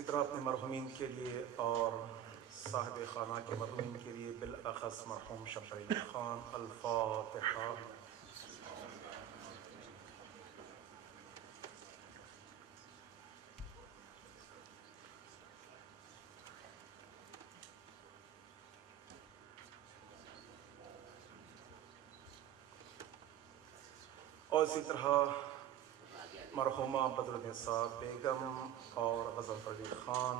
اسی طرح اپنے مرحومین کے لیے اور صاحب خانہ کے مرحومین کے لیے بالاخص مرحوم شبیر علی خان الفاتحہ۔ اور اسی طرح مرحومہ بدرالنساء بیگم اور غضنفر علی خان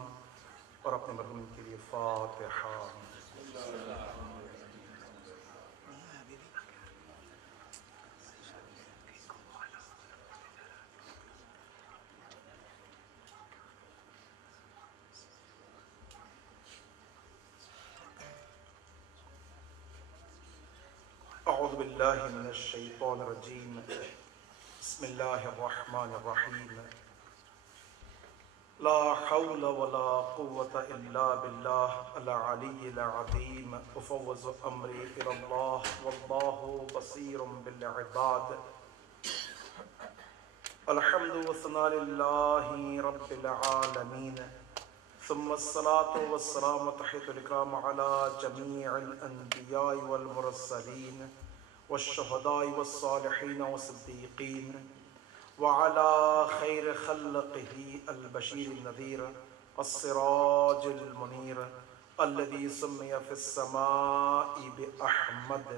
اور اپنے مرحومین کے لیے فاتحہ۔ اعوذ باللہ من الشیطان الرجیم، بسم اللہ الرحمن الرحیم، لا حول ولا قوة الا باللہ العلی العظیم، افوض امری الی اللہ واللہ بصیر بالعباد، الحمد والثناء للہ رب العالمین، ثم الصلاة والسلام تحیۃ الکرام علی جمیع الانبیاء والمرسلین والشہداء والصالحین والصدیقین وعلى خیر خلقہ البشیر النذیر السراج المنیر الذي سمي في السماء بأحمد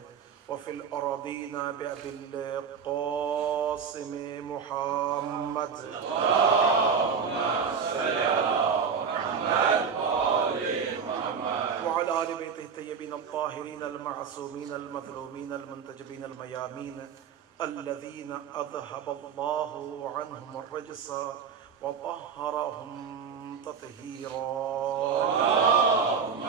وفي الأراضين بأبي القاسم محمد اللهم صل على محمد وآل محمد وعلى آل بيته الطيبين الطاهرين المعصومين المظلومين المنتجبين الميامين الذين أذهب الله عنهم الرجس وطهرهم تطهيرا اللهم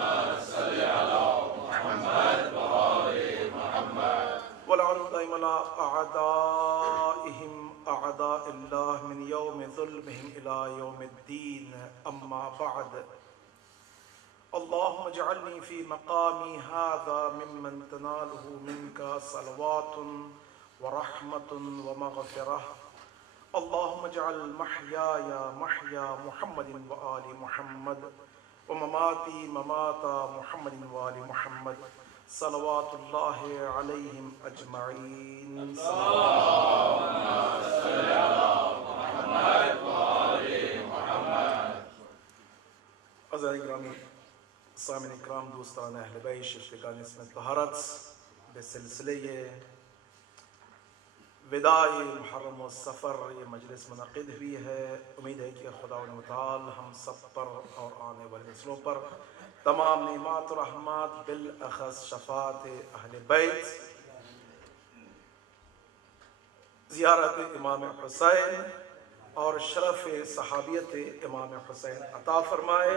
صل على محمد وآل محمد ولعن دائما على أعدائهم أعداء الله من يوم ظلمهم إلى يوم الدين، أما بعد، اللهم اجعلني في مقامي هذا ممن تناله منك صلوات ورحمة ومغفرة، اللهم اجعل محياي محيا محمد وآل محمد ومماتي ممات محمد وآل محمد صلوات الله عليهم أجمعين۔ اللهم صل على محمد وآل محمد۔ عزیزان اکرامی، سامعین اکرام، دوستان اہل بیت، شفقان اسم طہارت، بسلسلے وداع محرم و سفر یہ مجلس منعقد ہوئی ہے۔ امید ہے کہ خدا متعال ہم سب پر اور آنے والے نسلوں پر تمام نعمات و رحمات، بالاخص شفاعت اہل بیت، زیارت امام حسین اور شرف صحابیت امام حسین عطا فرمائے،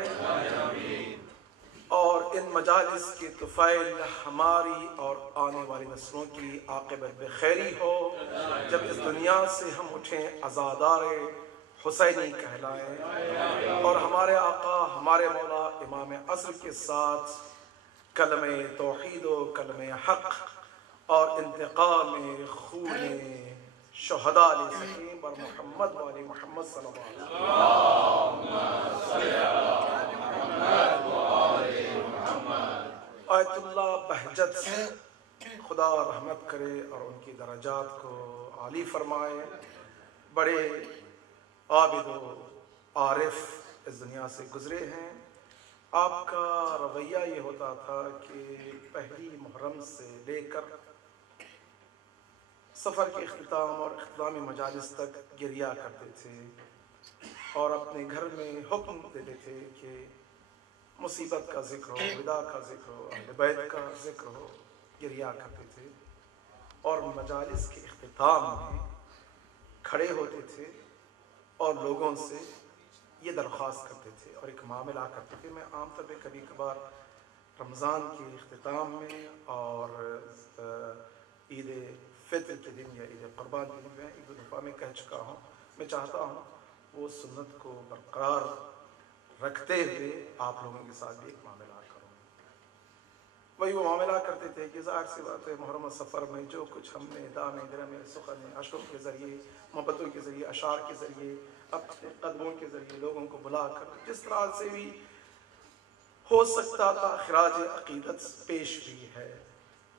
اور ان مجالس کی طفیل ہماری اور آنے والی نسلوں کی عاقبت بخیری ہو، جب اس دنیا سے ہم اٹھیں عزادار حسینی کہلائیں، اور ہمارے آقا ہمارے مولا امام عصر کے ساتھ کلمہ توحید و کلمہ حق اور انتقام خون شہداء لے سکیں بر محمد و آل محمد صلی اللہ علیہ وسلم۔ اللہم صلی علی محمد و آل محمد۔ آیت اللہ بہجت خدا رحمت کرے اور ان کی درجات کو عالی فرمائے، بڑے عابد و عارف اس دنیا سے گزرے ہیں۔ آپ کا رویہ یہ ہوتا تھا کہ پہلی محرم سے لے کر سفر کے اختتام اور اختتامی مجالس تک گریہ کرتے تھے، اور اپنے گھر میں حکم دیتے تھے کہ مصیبت کا ذکر ہو، وداع کا ذکر ہو، اہل بیت کا ذکر ہو، گریہ کرتے تھے، اور مجالس کے اختتام میں کھڑے ہوتے تھے اور لوگوں سے یہ درخواست کرتے تھے اور ایک معاملہ کرتے تھے۔ میں عام طور پہ کبھی کبھار رمضان کے اختتام میں اور عید فطر کے دن یا عید قربان کے دن میں ایک دو دفعہ میں کہہ چکا ہوں، میں چاہتا ہوں وہ سنت کو برقرار رکھتے ہوئے آپ لوگوں کے ساتھ بھی ایک معاملہ کروں۔ وہی وہ معاملہ کرتے تھے کہ ظاہر سی بات ہے محرم سفر میں جو کچھ ہم نے دام درم سخن عشروں کے ذریعے، محبتوں کے ذریعے، اشعار کے ذریعے، اپنے قدموں کے ذریعے لوگوں کو بلا کر جس طرح سے بھی ہو سکتا تھا خراج عقیدت پیش ہوئی ہے،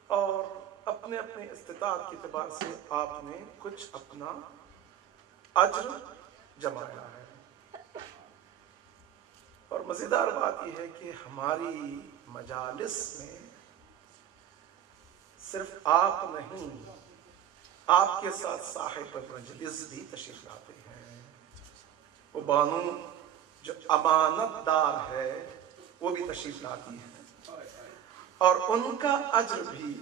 اور اپنے اپنے استطاعت کے اعتبار سے آپ نے کچھ اپنا اجر جمایا ہے۔ اور مزیدار بات یہ ہے کہ ہماری مجالس میں صرف آپ نہیں، آپ کے ساتھ صاحب مجلس بھی تشریف لاتے ہیں۔ وہ بانو جو امانت دار ہے وہ بھی تشریف لاتی ہے، اور ان کا اجر بھی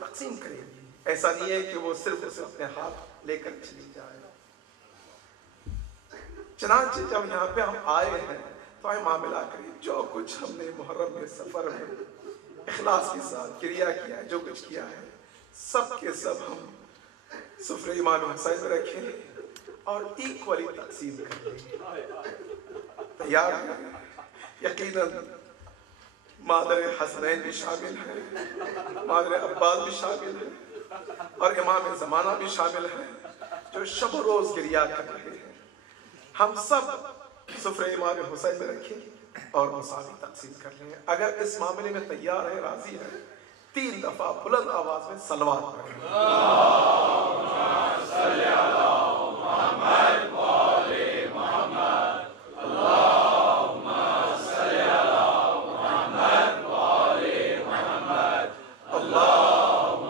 تقسیم کرے گی۔ ایسا نہیں ہے کہ وہ صرف اسے اپنے ہاتھ لے کر چلی جائے۔ چنانچہ جب یہاں پہ ہم آئے ہیں تو آئے معاملہ کریں، جو کچھ ہم نے محرم کے سفر میں اخلاص کے ساتھ کریا کیا ہے، جو کچھ کیا ہے، سب کے سب ہم سفرے امام حسین میں رکھیں اور ایکولی تقسیم کر لیں۔ تیار ہیں؟ یقیناً مادر حسنین بھی شامل ہے، مادر عباس بھی شامل ہے، اور امام زمانہ بھی شامل ہے، جو شب و روز گریا کر رہے ہیں۔ ہم سب سفرے امام حسین میں رکھیں اور مساوی تقسیم کر لیں۔ اگر اس معاملے میں تیار ہے، راضی ہے، 3 دفعہ بلند آواز میں صلوات پڑھیں۔ اللہم صلی علی محمد وآل محمد، اللہم صلی علی محمد وآل محمد، اللہم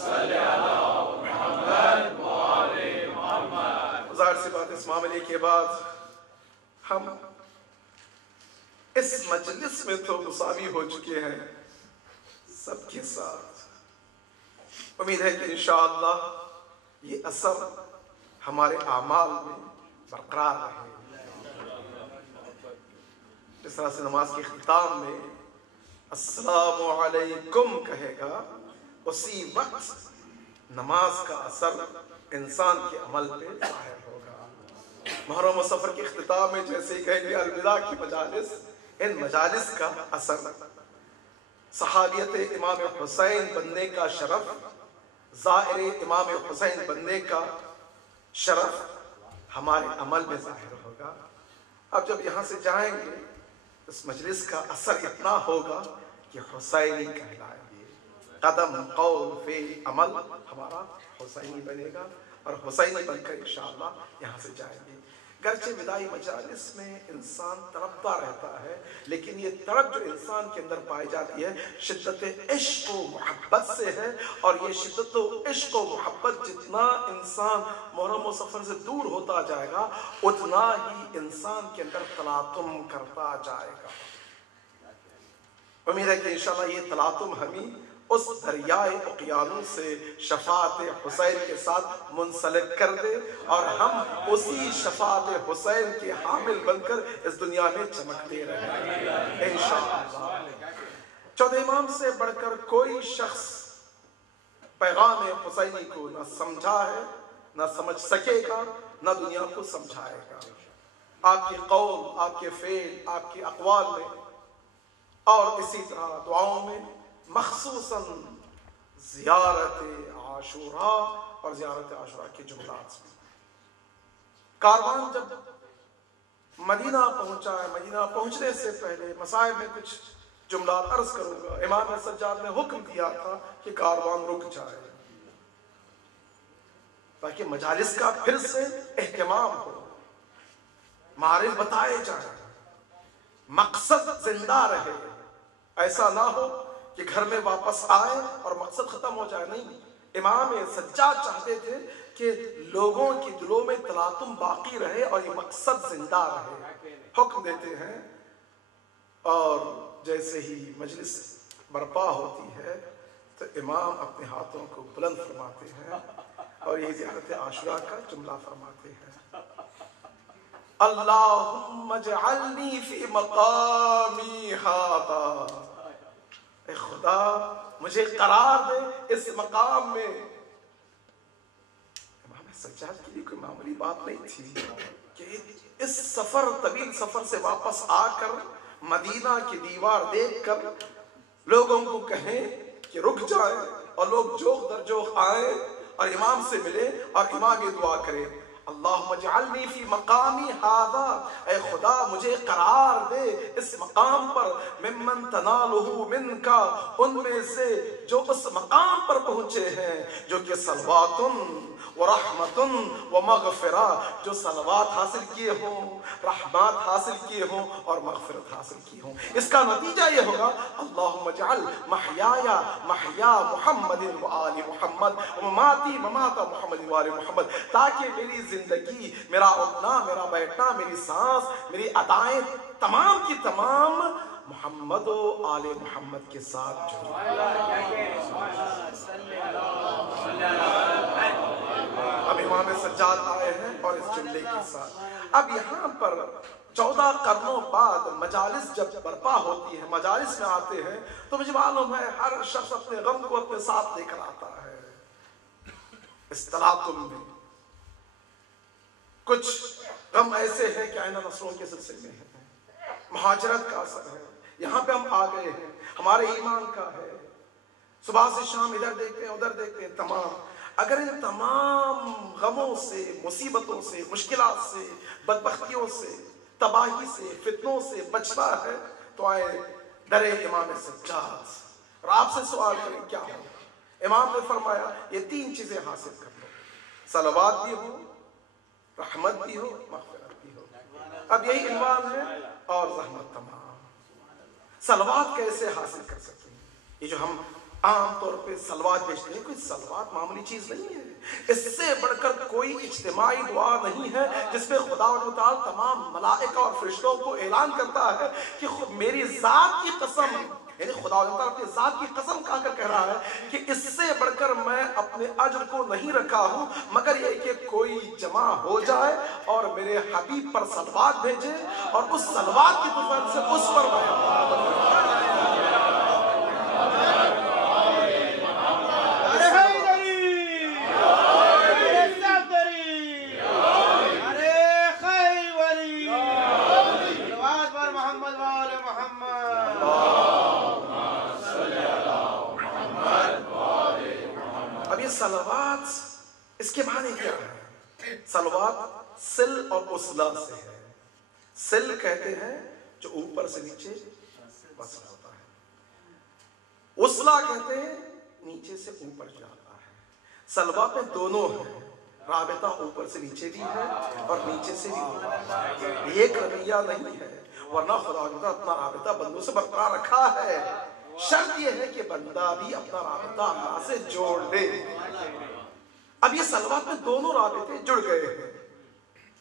صلی علی محمد وآل محمد۔ ظاہر سی بات اس معاملے کے بعد ہم اس مجلس میں تو مساوی ہو چکے ہیں سب کے ساتھ۔ امید ہے کہ انشاءاللہ یہ اثر ہمارے اعمال میں برقرار رہے۔ جس طرح سے نماز کے اختتام میں السلام علیکم کہے گا، اسی وقت نماز کا اثر انسان کے عمل پہ ظاہر ہوگا۔ محرم و سفر کے اختتام میں جیسے ہی کہیں گے الوداع کی مجالس، ان مجالس کا اثر صحابیت امام حسین بننے کا شرف، زائر امام حسین بننے کا شرف ہمارے عمل میں ظاہر ہوگا۔ اب جب یہاں سے جائیں گے اس مجلس کا اثر اتنا ہوگا کہ حسینی کہلائیں گے، قدم قول فعل عمل ہمارا حسینی بنے گا، اور حسینی بن کر انشاءاللہ یہاں سے جائیں گے۔ گرچہ وداعی مجالس میں انسان تڑپتا رہتا ہے، لیکن یہ تڑپ جو انسان کے اندر پائی جاتی ہے شدت عشق و محبت سے ہے، اور یہ شدت و عشق و محبت جتنا انسان محرم و سفر سے دور ہوتا جائے گا اتنا ہی انسان کے اندر تلاطم کرتا جائے گا۔ امید ہے کہ انشاءاللہ یہ تلاطم ہمیں اس دریائے اقیانوس سے شفاعت حسین کے ساتھ منسلک کر دے، اور ہم اسی شفاعت حسین کے حامل بن کر اس دنیا میں چمکتے رہیں انشاءاللہ۔ چودہ امام سے بڑھ کر کوئی شخص پیغام حسینی کو نہ سمجھا ہے، نہ سمجھ سکے گا، نہ دنیا کو سمجھائے گا۔ آپ کے قول، آپ کے فعل، آپ کے اقوال میں، اور اسی طرح دعاؤں میں، مخصوصاً زیارت عاشوراء اور زیارت عاشوراء کے جملات میں۔ کاروان جب مدینہ پہنچا ہے، مدینہ پہنچنے سے پہلے مصائب میں کچھ جملات عرض کروں گا۔ امام سجاد نے حکم دیا تھا کہ کاروان رک جائے تاکہ مجالس کا پھر سے اہتمام ہو، معارف بتائے جائیں، مقصد زندہ رہے۔ ایسا نہ ہو کہ گھر میں واپس آئے اور مقصد ختم ہو جائے، نہیں۔ امام سجاد چاہتے تھے کہ لوگوں کی دلوں میں تلاطم باقی رہے اور یہ مقصد زندہ رہے۔ حکم دیتے ہیں، اور جیسے ہی مجلس برپا ہوتی ہے تو امام اپنے ہاتھوں کو بلند فرماتے ہیں اور یہ زیارت عاشوراء کا جملہ فرماتے ہیں۔ اللہم اجعلنی فی مقامی ھذا، اے خدا مجھے قرار دے اس مقام میں۔ امام سجاد کے لیے کوئی معمولی بات نہیں تھی کہ اس سفر، طویل سفر سے واپس آ کر مدینہ کی دیوار دیکھ کر لوگوں کو کہیں کہ رک جائیں اور لوگ جوخ در جوخ آئیں اور امام سے ملے اور امام یہ دعا کرے اللہم اجعلنی فی مقامی ھذا، اے خدا مجھے قرار دے اس مقام پر، ممن تنالہ منکا، ان میں سے جو اس مقام پر پہنچے ہیں جو کہ صلوات و رحمت و مغفرہ، جو صلوات حاصل کیے ہوں، رحمات حاصل کیے ہوں اور مغفرت حاصل کی ہوں۔ اس کا نتیجہ یہ ہوگا اللہم اجعل محیایا محیا محمد و آل محمد و مماتی ممات محمد و آل محمد، تاکہ میری زندگی، میرا اٹھنا، میرا بیٹھنا، میری سانس، میری ادائیں تمام کی تمام محمد و آل محمد کے ساتھ جڑے۔ اب امام سجاد آئے ہیں اور اس جملے کے ساتھ اب یہاں پر 14 قرنوں بعد مجالس جب برپا ہوتی ہے، مجالس میں آتے ہیں تو مجھے معلوم ہے ہر شخص اپنے غم کو اپنے ساتھ لے کر آتا ہے۔ اس تلاطم میں کچھ غم ایسے ہیں کہ آئینہ نسلوں کے سلسلے میں ہیں، مہاجرت کا اثر ہے، یہاں پہ ہم آ گئے ہیں، ہمارے ایمان کا ہے، صبح سے شام ادھر دیکھتے ہیں ادھر دیکھتے ہیں، تمام اگر ان تمام غموں سے، مصیبتوں سے، مشکلات سے، بدبختیوں سے، تباہی سے، فتنوں سے بچنا ہے تو آئے درے امام سجاد اور آپ سے سوال کریں کیا ہو۔ امام نے فرمایا یہ 3 چیزیں حاصل کر لو، صلوات بھی ہو، رحمت بھی ہو، مغفرت بھی ہو۔ اب یہی عنوان ہے اور زحمت تمام۔ صلوات کیسے حاصل کر سکتے ہیں؟ یہ جو ہم عام طور پہ صلوات بھیجتے ہیں، کوئی صلوات معمولی چیز نہیں ہے، اس سے بڑھ کر کوئی اجتماعی دعا نہیں ہے جس پہ خدا و تعالی تمام ملائکہ اور فرشتوں کو اعلان کرتا ہے کہ میری ذات کی قسم، یعنی خدا و تعالی اپنی ذات کی قسم کھا کر کہہ رہا ہے کہ اس سے بڑھ کر میں اپنے اجر کو نہیں رکھا ہوں مگر یہ کہ کوئی جمع ہو جائے اور میرے حبیب پر صلوات بھیجے اور اس صلوات کی طرف سے اس پر صلوات اس کے معنی کیا ہے؟ صلوات سل اور اسلا سے ہے۔ سل کہتے ہیں جو اوپر سے نیچے وصل ہوتا ہے، اسلا کہتے ہیں نیچے سے اوپر جاتا ہے۔ صلوات میں دونوں ہیں، رابطہ اوپر سے نیچے بھی ہے اور نیچے سے بھی اوپر ہے، ایک رویہ نہیں ہے، ورنہ خدا نے اپنا رابطہ بندوں سے برقرار رکھا ہے۔ شرط یہ ہے کہ بندہ بھی اپنا رابطہ اللہ سے جوڑ لے۔ اب یہ صلوات میں دونوں رابطے جڑ گئے ہیں،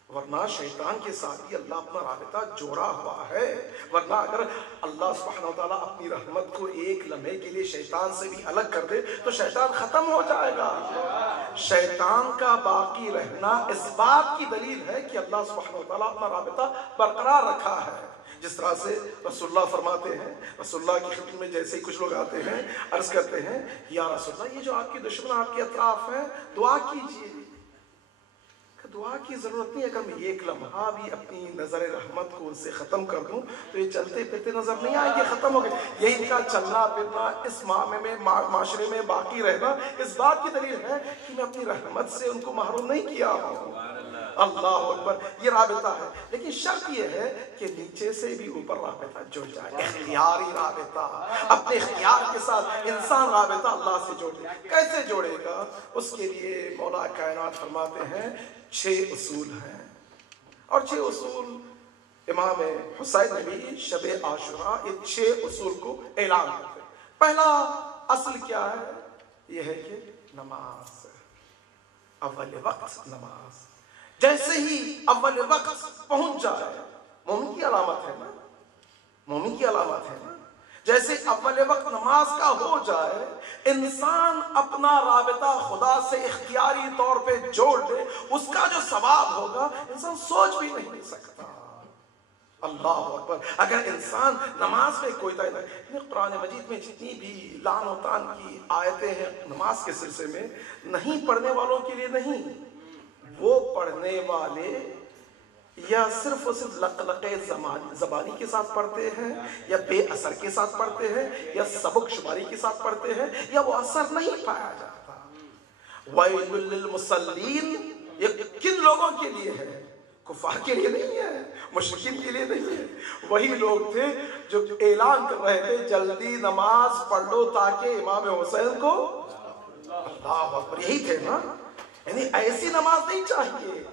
ورنہ شیطان کے ساتھ بھی اللہ اپنا رابطہ جوڑا ہوا ہے، ورنہ اگر اللہ سبحانہ وتعالیٰ اپنی رحمت کو ایک لمحے کے لیے شیطان سے بھی الگ کر دے تو شیطان ختم ہو جائے گا۔ شیطان کا باقی رہنا اس بات کی دلیل ہے کہ اللہ سبحانہ وتعالیٰ اپنا رابطہ برقرار رکھا ہے۔ جس طرح سے رسول اللہ فرماتے ہیں، رسول اللہ کی خدمت میں جیسے ہی کچھ لوگ آتے ہیں عرض کرتے ہیں یا رسول اللہ یہ جو آپ کے دشمن آپ کے اطراف ہیں دعا کیجئے۔ دعا کی ضرورت نہیں، اگر میں ایک لمحہ بھی اپنی نظر رحمت کو ان سے ختم کر دوں تو یہ چلتے پھرتے نظر نہیں آئیں گے، ختم ہو گئے۔ یہی ان کا چلنا پھرنا اس معاشرے میں باقی رہنا اس بات کی دلیل ہے کہ میں اپنی رحمت سے ان کو محروم نہیں کیا ہوں۔ اللہ اکبر، یہ رابطہ ہے، لیکن شرط یہ ہے کہ نیچے سے بھی اوپر رابطہ جڑ جائے، اختیاری رابطہ، اپنے اختیار کے ساتھ انسان رابطہ اللہ سے جوڑے۔ کیسے جوڑے گا؟ اس کے لیے مولا کائنات فرماتے ہیں 6 اصول ہیں، اور 6 اصول امام حسین نے بھی شب عاشوراء ان 6 اصول کو اعلان کرتے ہیں۔ پہلا اصل کیا ہے؟ یہ ہے کہ نماز، اول وقت نماز۔ جیسے ہی اول وقت پہنچ جائے، مومن کی علامت ہے نا، مومن کی علامت ہے نا، جیسے اول وقت نماز کا ہو جائے انسان اپنا رابطہ خدا سے اختیاری طور پہ جوڑ دے، اس کا جو ثواب ہوگا انسان سوچ بھی نہیں سکتا۔ اللہ اکبر، اگر انسان نماز میں کوئی طے نہیں، قرآن مجید میں جتنی بھی لعن و طعن کی آیتیں ہیں نماز کے سلسلے میں، نہیں پڑھنے والوں کے لیے نہیں، وہ پڑھنے والے یا صرف اور صرف لقلقے زبانی کے ساتھ پڑھتے ہیں، یا بے اثر کے ساتھ پڑھتے ہیں، یا سبق شماری کے ساتھ پڑھتے ہیں، یا وہ اثر نہیں پایا جاتا؟ وَيْلٌ لِّلْمُصَلِّينَ، یہ کن لوگوں کے لیے ہے؟ کفار کے لیے نہیں ہے، مشرکین کے لیے نہیں ہے۔ وہی لوگ تھے جو اعلان کر رہے تھے جلدی نماز پڑھ لو تاکہ امام حسین کو، اللہ اکبر، یہی تھے نا، یعنی ایسی نماز نہیں چاہیے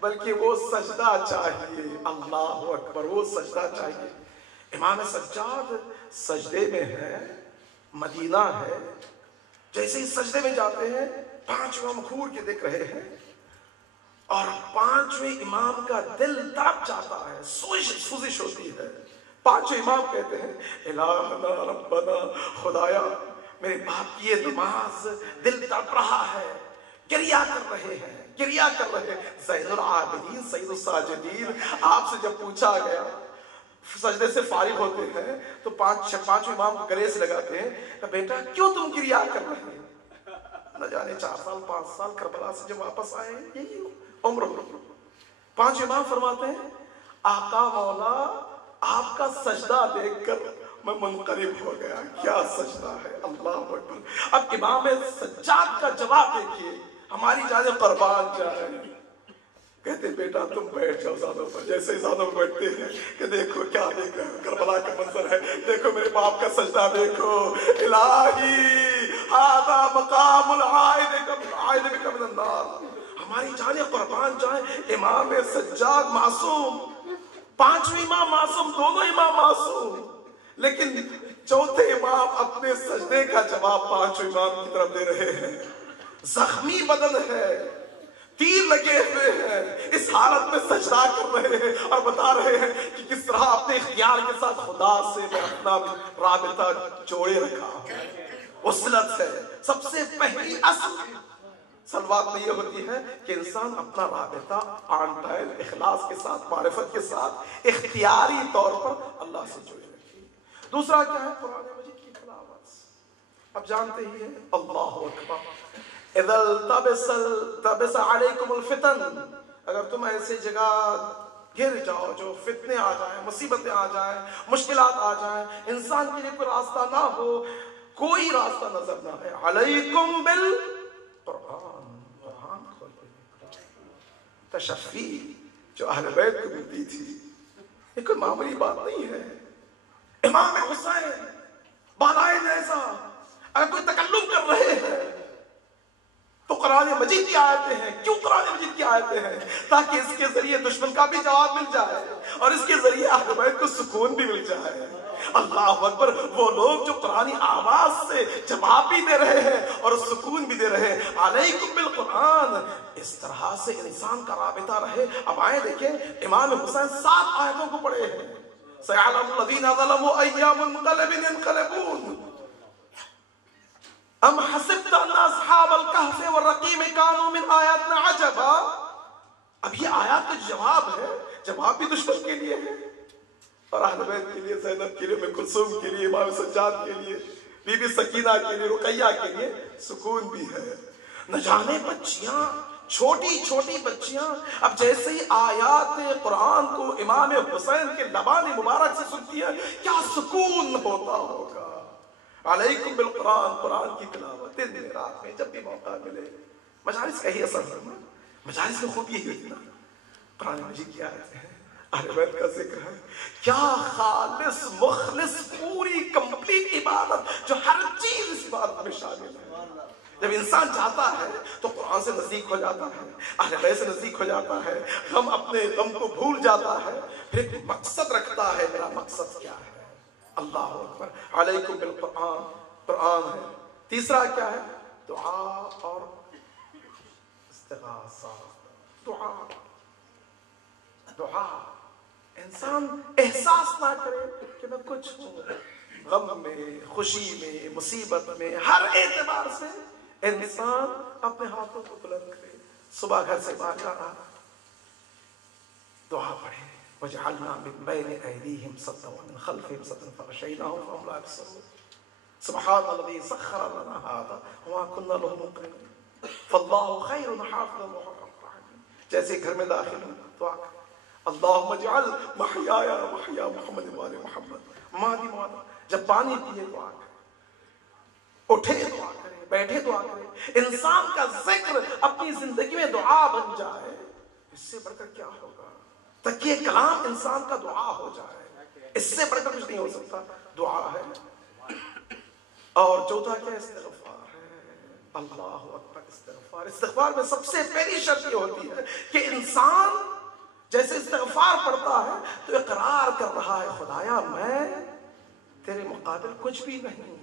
بلکہ وہ سجدہ چاہیے، اللہ اکبر، وہ سجدہ چاہیے۔ امام سجاد سجدے میں ہے، مدینہ ہے، جیسے ہی سجدے میں جاتے ہیں 5 امام گھور کے دیکھ رہے ہیں، اور 5ویں امام کا دل تڑپ جاتا ہے، سوزش ہوتی ہے۔ 5 امام کہتے ہیں الہنا ربنا، خدایا میرے باپ کی یہ نماز دل تڑپ رہا ہے، گریہ کر رہے ہیں، گریہ کر رہے ہیں۔ زین العابدین سید الساجدین، آپ سے جب پوچھا گیا، سجدے سے فارغ ہوتے ہیں تو 5 امام کو گلے سے لگاتے ہیں کہ بیٹا کیوں تم گریہ کر رہے ہیں؟ نہ جانے 4 سال 5 سال کربلا سے جب واپس آئے یہی عمر۔ 5 امام فرماتے ہیں آقا مولا آپ کا سجدہ دیکھ کر میں منقلب ہو گیا، کیا سجدہ ہے، اللہ اکبر۔ اب امام سجاد کا جواب دیکھیے، ہماری جانیں قربان جائیں، کہتے بیٹا تم بیٹھ جاؤ زانوں پر، جیسے ہی زانوں پر بیٹھتے ہیں کہ دیکھو کیا دیکھ رہے ہیں، کربلا کا منظر ہے، دیکھو میرے باپ کا سجدہ دیکھو، الہی ھذا مقام العائد بک من النار۔ ہماری جانیں قربان جائیں، امام سجاد معصوم، 5ویں امام معصوم، دونوں امام معصوم، لیکن چوتھے امام اپنے سجدے کا جواب 5ویں امام کی طرف دے رہے ہیں۔ زخمی بدن ہے، تیر لگے ہوئے ہیں، اس حالت میں سجدہ کر رہے ہیں اور بتا رہے ہیں کہ کس طرح اپنے اختیار کے ساتھ خدا سے میں اپنا رابطہ جوڑے رکھا ہوں۔ وصلت ہے، سب سے پہلی اصل سلوات میں یہ ہوتی ہے کہ انسان اپنا رابطہ آن ٹائم اخلاص کے ساتھ، معرفت کے ساتھ، اختیاری طور پر اللہ سے جوڑے رکھے۔ دوسرا کیا ہے؟ قرآن مجید کی تلاوت۔ اب جانتے ہی ہیں، اللہ اکبر، اذا التبس علیکم الفتن، اگر تم ایسی جگہ گر جاؤ جو فتنے آ جائیں، مصیبتیں آ جائیں، مشکلات آ جائیں، انسان کے لیے کوئی راستہ نہ ہو، کوئی راستہ نظر نہ ہے، علیکم بالقرآن، قرآن کھولتے، تشفی جو اہل بیت کو ملتی تھی، یہ کوئی معمولی بات نہیں ہے۔ امام حسین بالائے جیسا اگر کوئی تکلم کر رہے ہیں تو قرآن مجید کی آیتیں ہیں۔ کیوں قرآن مجید کی آیتیں ہیں؟ تاکہ اس کے ذریعے دشمن کا بھی جواب مل جائے اور اس کے ذریعے اہل بیت کو سکون بھی مل جائے۔ اللہ اکبر، وہ لوگ جو قرآنی آواز سے جواب بھی دے رہے ہیں اور سکون بھی دے رہے ہیں، علیکم بالقرآن، اس طرح سے انسان کا رابطہ رہے۔ اب آئے دیکھیں، امام حسین 7 آیتوں کو پڑھے ہیں، سَيَعْلَمُ الَّذِينَ ظَلَمُوا أَيَّ مُنقَلَبٍ يَنقَلِبُونَ ام حسبت ان اصحاب الکہف والرقیم کانوا من آیاتنا عجبا۔ اب یہ آیات کا جواب ہے، جواب بھی دشمن کے لیے ہے اور اہل بیت کے لیے، زینب کے لیے، ام کلثوم کے لیے، امام سجاد کے لیے، بی بی سکینہ کے لیے، رقیہ کے لیے سکون بھی ہے۔ نہ جانے بچیاں، چھوٹی چھوٹی بچیاں اب جیسے ہی آیات قرآن کو امام حسین کے لبان مبارک سے سنتی ہے، کیا سکون ہوتا ہوگا۔ علیکم بالقرآن، قرآن کی تلاوت دن میں رات میں جب بھی موقع ملے۔ مجالس کا ہی اثر ہے نا، مجالس میں خوب یہی ہوتی نا، قرآن مجید کی آیتیں ہیں، اہل بیت کا ذکر ہے، کیا خالص مخلص پوری کمپلیٹ عبادت جو ہر چیز اس عبادت میں شامل ہے۔ جب انسان چاہتا ہے تو قرآن سے نزدیک ہو جاتا ہے، اہل بیت سے نزدیک ہو جاتا ہے، غم اپنے غم کو بھول جاتا ہے، پھر ایک مقصد رکھتا ہے، میرا مقصد کیا ہے؟ اللہ اکبر، علیکم بالقرآن، قرآن ہے۔ تیسرا کیا ہے؟ دعا اور استغاثہ۔ دعا، دعا، انسان احساس نہ کرے کہ میں کچھ ہوں، غم میں، خوشی میں، مصیبت میں، ہر اعتبار سے انسان اپنے ہاتھوں کو بلند کرے۔ صبح گھر سے باہر جا رہا، دعا پڑھے، وَجَعَلْنَا مِن بَيْنِ أَيْدِيهِمْ سَدًّا وَمِنْ خَلْفِهِمْ سَدًّا فَغَشَيْنَاهُمْ فَهُمْ لَا يُبْصِرُونَ سُبْحَانَ الَّذِي سَخَّرَ لَنَا هَٰذَا وَمَا كُنَّا لَهُ مُقْرِنِينَ فَاللَّهُ خَيْرٌ حَافِظًا وَهُوَ أَرْحَمُ الرَّاحِمِينَ۔ جیسے گھر میں داخل ہوں دعا کر، اللہم اجعل محیایا محیا محمد وآل محمد مہدی مولا. جب پانی پیے دعا کرے, اٹھے دعا کرے, بیٹھے دعا کرے, انسان کا ذکر اپنی زندگی میں دعا بن جائے, اس سے بڑھ کر کیا ہوگا؟ تکیہ کلام انسان کا دعا ہو جائے, اس سے بڑھ کر کچھ نہیں ہو سکتا. دعا ہے. اور چوتھا کیا؟ استغفار ہے. اللہ اکبر. استغفار. استغفار میں سب سے پہلی شرط یہ ہوتی ہے کہ انسان جیسے استغفار پڑھتا ہے تو اقرار کر رہا ہے, خدایا میں تیرے مقابل کچھ بھی نہیں.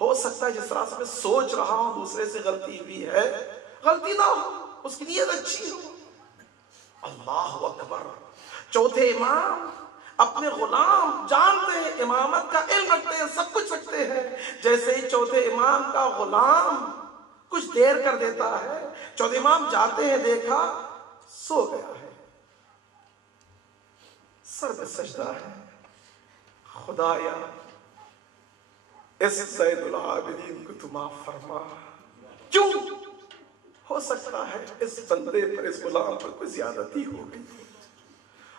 ہو سکتا ہے جس طرح سے میں سوچ رہا ہوں دوسرے سے غلطی ہوئی ہے, غلطی نہ ہو, اس کی نیت اچھی ہو. اللہ اکبر. چوتھے امام اپنے غلام جانتے ہیں, امامت کا علم رکھتے ہیں, سب کچھ رکھتے ہیں. جیسے ہی چوتھے امام کا غلام کچھ دیر کر دیتا ہے, چوتھے امام جاتے ہیں, دیکھا سو گیا ہے, سر میں سجدہ ہے. خدایا اس زید العابدین کو تو معاف فرما. کیوں؟ ہو سکتا ہے اس بندے پر, اس غلام پر کوئی زیادتی ہو گئی,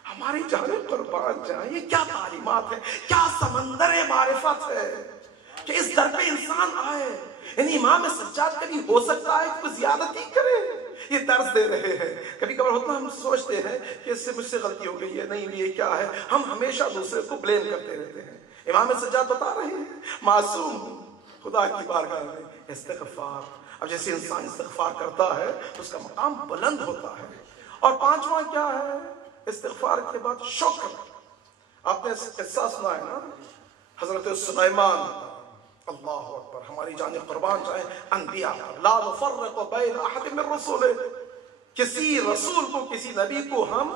ہماری جانیں قربان جائیں. یہ کیا تعلیمات ہے, کیا سمندر معرفت ہے کہ اس در پہ انسان آئے. یعنی امام سجاد کبھی ہو سکتا ہے کہ کوئی زیادتی کرے. یہ درس دے رہے ہیں. کبھی کبھار ہوتا ہم سوچتے ہیں کہ اس سے مجھ سے غلطی ہو گئی ہے, نہیں یہ کیا ہے, ہم ہمیشہ دوسرے کو بلیم کرتے رہتے ہیں. امام سجاد بتا رہے ہیں معصوم ہوں, خدا کی بارگاہ میں استغفار. اب جیسے انسان استغفار کرتا ہے تو اس کا مقام بلند ہوتا ہے. اور پانچواں کیا ہے؟ استغفار کے بعد شکر. آپ نے قصہ سنا ہے نا, حضرت سلیمان. اللہ اکبر. ہماری جانیں قربان جائیں انبیاء. لا نفرق بین احد من رسولہ. کسی رسول کو, کسی نبی کو ہم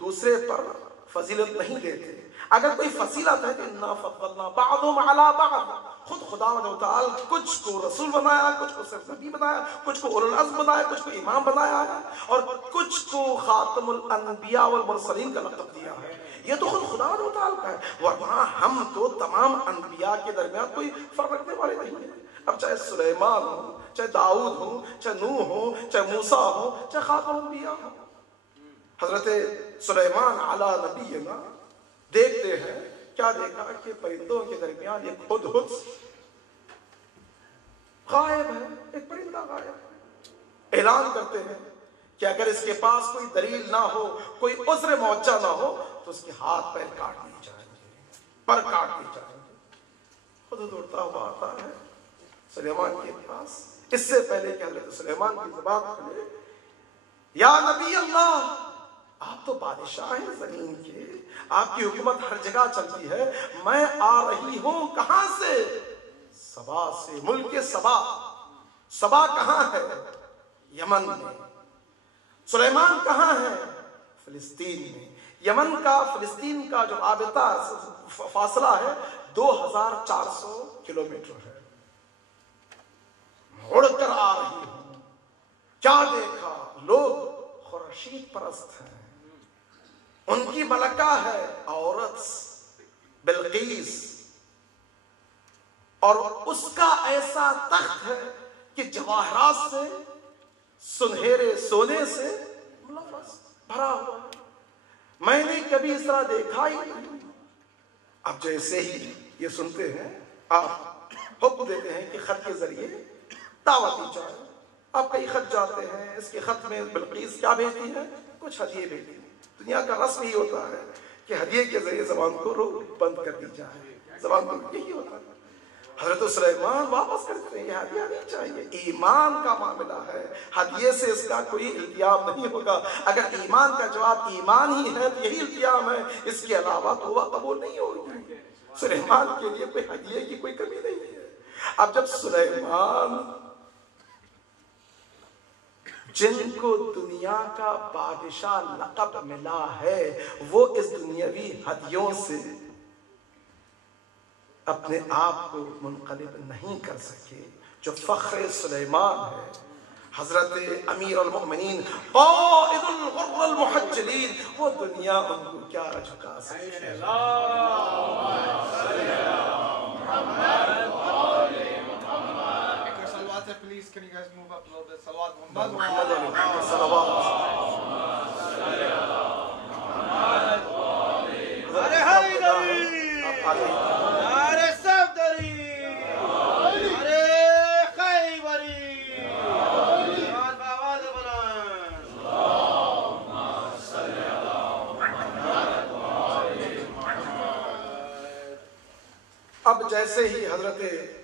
دوسرے پر فضیلت نہیں دیتے. اگر کوئی فضیلت ہے تو انا فضلنا بعضهم علی بعض. خود خدا و تعالی کچھ کو رسول بنایا, کچھ کو صرف نبی بنایا, کچھ کو اولو العزم بنایا, کچھ کو امام بنایا ہے, اور کچھ کو خاتم الانبیاء والمرسلین کا لقب دیا ہے. یہ تو خود خدا و تعالی کا ہے, ورنہ ہم تو تمام انبیاء کے درمیان کوئی فرق رکھنے والے نہیں ہیں. اب چاہے سلیمان ہو, چاہے داؤد ہو, چاہے نوح ہو, چاہے موسیٰ ہو, چاہے خاتم الانبیاء ہو. حضرت سلیمان علی نبینا دیکھتے ہیں, کیا دیکھا کہ پرندوں کے درمیان ایک ہدہد غائب ہے, ایک پرندہ غائب ہے. اعلان کرتے ہیں کہ اگر اس کے پاس کوئی دلیل نہ ہو, کوئی عذر موجہ نہ ہو, تو اس کے ہاتھ پیر کاٹ دیے جائیں گے, پر کاٹ دیے جائیں گے. ہدہد اڑتا ہوا آتا ہے سلیمان کے پاس. اس سے پہلے کہ حضرت سلیمان کی زبان کھلے, یا نبی اللہ, آپ تو بادشاہ ہیں زمین کے, آپ کی حکومت ہر جگہ چلتی ہے, میں آ رہی ہوں کہاں سے؟ سبا سے, ملک سبا. سبا کہاں ہے؟ یمن میں. سلیمان کہاں ہے؟ فلسطین میں. یمن کا فلسطین کا جو رابطہ فاصلہ ہے 2400 کلومیٹر ہے. اڑ کر آ رہی ہوں. کیا دیکھا؟ لوگ خورشید پرست ہیں, ان کی ملکہ ہے عورت بلقیس, اور اس کا ایسا تخت ہے کہ جواہرات سے, سنہرے سونے سے ملوث بھرا ہوا ہے. میں نے کبھی اس طرح دیکھا ہی نہیں. اب جیسے ہی یہ سنتے ہیں, آپ حکم دیتے ہیں کہ خط کے ذریعے دعوت دی جائے. آپ کئی خط جاتے ہیں, اس کے خط میں بلقیس کیا بھیجتی ہے؟ کچھ ہدیے بھیجتی ہے. دنیا کا رسم ہی ہوتا ہے کہ ہدیے کے ذریعے زبان کو بند کر دی جائے, زبان کو یہی ہوتا ہے. حضرت سلیمان واپس کرتے ہیں, یہ ہدیہ نہیں چاہیے, ایمان کا معاملہ ہے, ہدیے سے اس کا کوئی التیام نہیں ہوگا. اگر ایمان کا جواب ایمان ہی ہے تو یہی التیام ہے, اس کے علاوہ توبہ قبول نہیں ہوگی. سلیمان کے لیے کوئی ہدیے کی کوئی کمی نہیں ہے. اب جب سلیمان جن کو دنیا کا بادشاہ لقب ملا ہے, وہ اس دنیاوی ہدیوں سے اپنے آپ کو منقلب نہیں کر سکے. جو فخر سلیمان ہے, حضرت امیر المؤمنین قائد الغر المحجلین, وہ دنیا ان کو کیا جھکا سکے. Please, can you guys move up a little bit? Salawat Muhammad. Salawat. جیسے ہی حضرت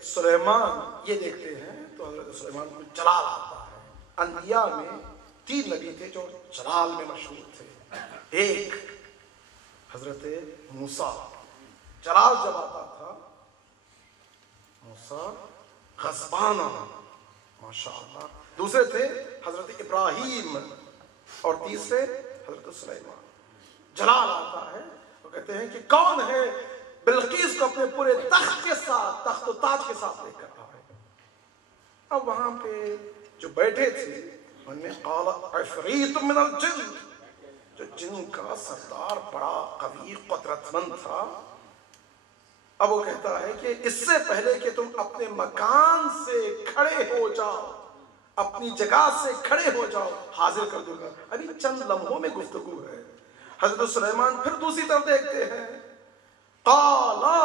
سلیمان یہ دیکھتے ہیں تو حضرت سلیمان کو جلال آتا ہے۔ انبیاء میں 3 نبی تھے جو جلال میں مشہور تھے۔ ایک حضرت موسیٰ، جلال جب آتا تھا موسیٰ غضبانہ، ماشاءاللہ۔ دوسرے تھے حضرت ابراہیم، اور تیسرے حضرت سلیمان۔ جلال آتا ہے، وہ کہتے ہیں کہ کون ہے بلقیس کو اپنے پورے تخت کے ساتھ، تخت و تاج کے ساتھ لے کر آئے۔ اب وہاں پہ جو بیٹھے تھے ان میں قال عفریت من الجن، جو جن کا سردار بڑا قوی قدرت مند تھا۔ اب وہ کہتا ہے کہ اس سے پہلے کہ تم اپنے مکان سے کھڑے ہو جاؤ، اپنی جگہ سے کھڑے ہو جاؤ، حاضر کر دوں گا۔ ابھی چند لمحوں میں گفتگو ہے۔ حضرت سلیمان پھر دوسری طرف دیکھتے ہیں، قالا،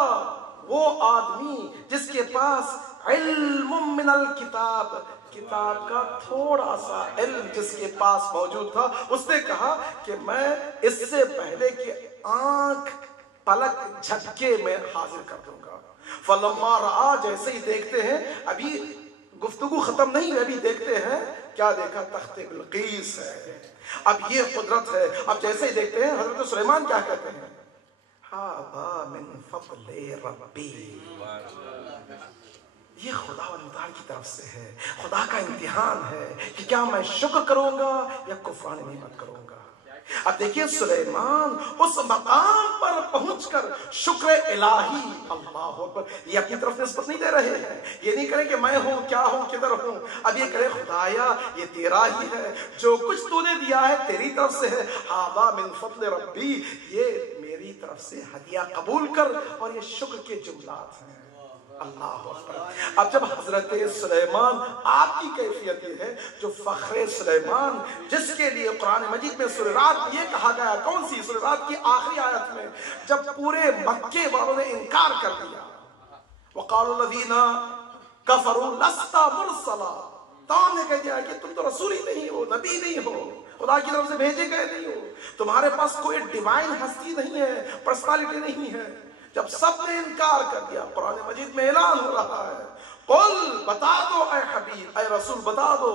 وہ آدمی جس کے پاس علم من الکتاب، کتاب کا تھوڑا سا علم جس کے پاس موجود تھا، اس نے کہا کہ میں اس سے پہلے کہ آنکھ پلک جھٹکے میں حاضر کر دوں گا۔ فلما رآ، جیسے ہی دیکھتے ہیں، ابھی گفتگو ختم نہیں ہے، ابھی دیکھتے ہیں کیا دیکھا، تخت بلقیس ہے، اب یہ قدرت ہے۔ اب جیسے ہی دیکھتے ہیں حضرت سلیمان کیا کہتے ہیں، ہذا من فضل ربی، یہ خدا و تعالی کی طرف سے ہے، خدا کا امتحان ہے کہ کیا میں شکر کروں گا یا کفران نعمت کروں گا۔ اب دیکھیے سلیمان اس مقام پر پہنچ کر شکر الہی، اللہ اکبر، یہ اپنی طرف نسبت نہیں دے رہے ہیں، یہ نہیں کریں کہ میں ہوں، کیا ہوں، کدھر ہوں، اب یہ کرے خدایا یہ تیرا ہی ہے، جو کچھ تو نے دیا ہے تیری طرف سے ہے، ھذا من فضل ربی، یہ میری طرف سے ہدیہ قبول کر، اور یہ شکر کے جملات ہیں۔ اللہ اکبر۔ اب جب حضرت سلیمان، آپ کی کیفیت یہ ہے جو فخر سلیمان، جس کے لیے قرآن مجید میں سورہ رعد میں یہ کہا گیا، کون سی سورہ رعد کی آخری آیت میں، جب پورے مکے والوں نے انکار کر دیا، وقالوا الذین کفروا لست مرسلا، تو نے کہہ دیا کہ تم تو رسول ہی نہیں ہو، نبی نہیں ہو، خدا کی طرف سے بھیجے گئے نہیں ہو، تمہارے پاس کوئی ڈیوائن ہستی نہیں ہے، پرسنالٹی نہیں ہے۔ جب سب نے انکار کر دیا، قرآن مجید میں اعلان ہو رہا ہے، قل، بتا دو اے حبیب، اے رسول بتا دو،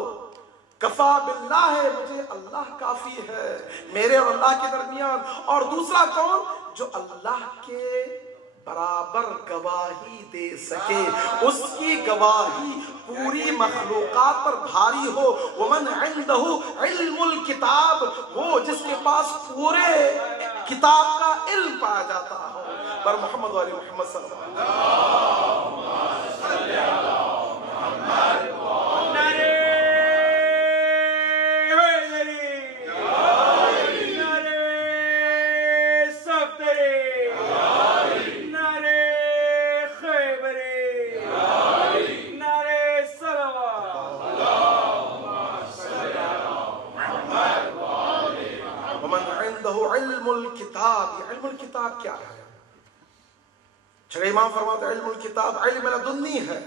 کفا باللہ، مجھے اللہ کافی ہے میرے اور اللہ کے درمیان، اور دوسرا کون، جو اللہ کے برابر گواہی دے سکے، اس کی گواہی پوری مخلوقات پر بھاری ہو۔ ومن عنده علم الکتاب، وہ جس کے پاس پورے کتاب کا علم پایا جاتا ہو۔ پر محمد علی محمد صلی اللہ علیہ علم الکتاب، یہ علم الکتاب کیا ہے؟ چھڑے امام فرماتے ہیں علم الکتاب علم لدنی ہے،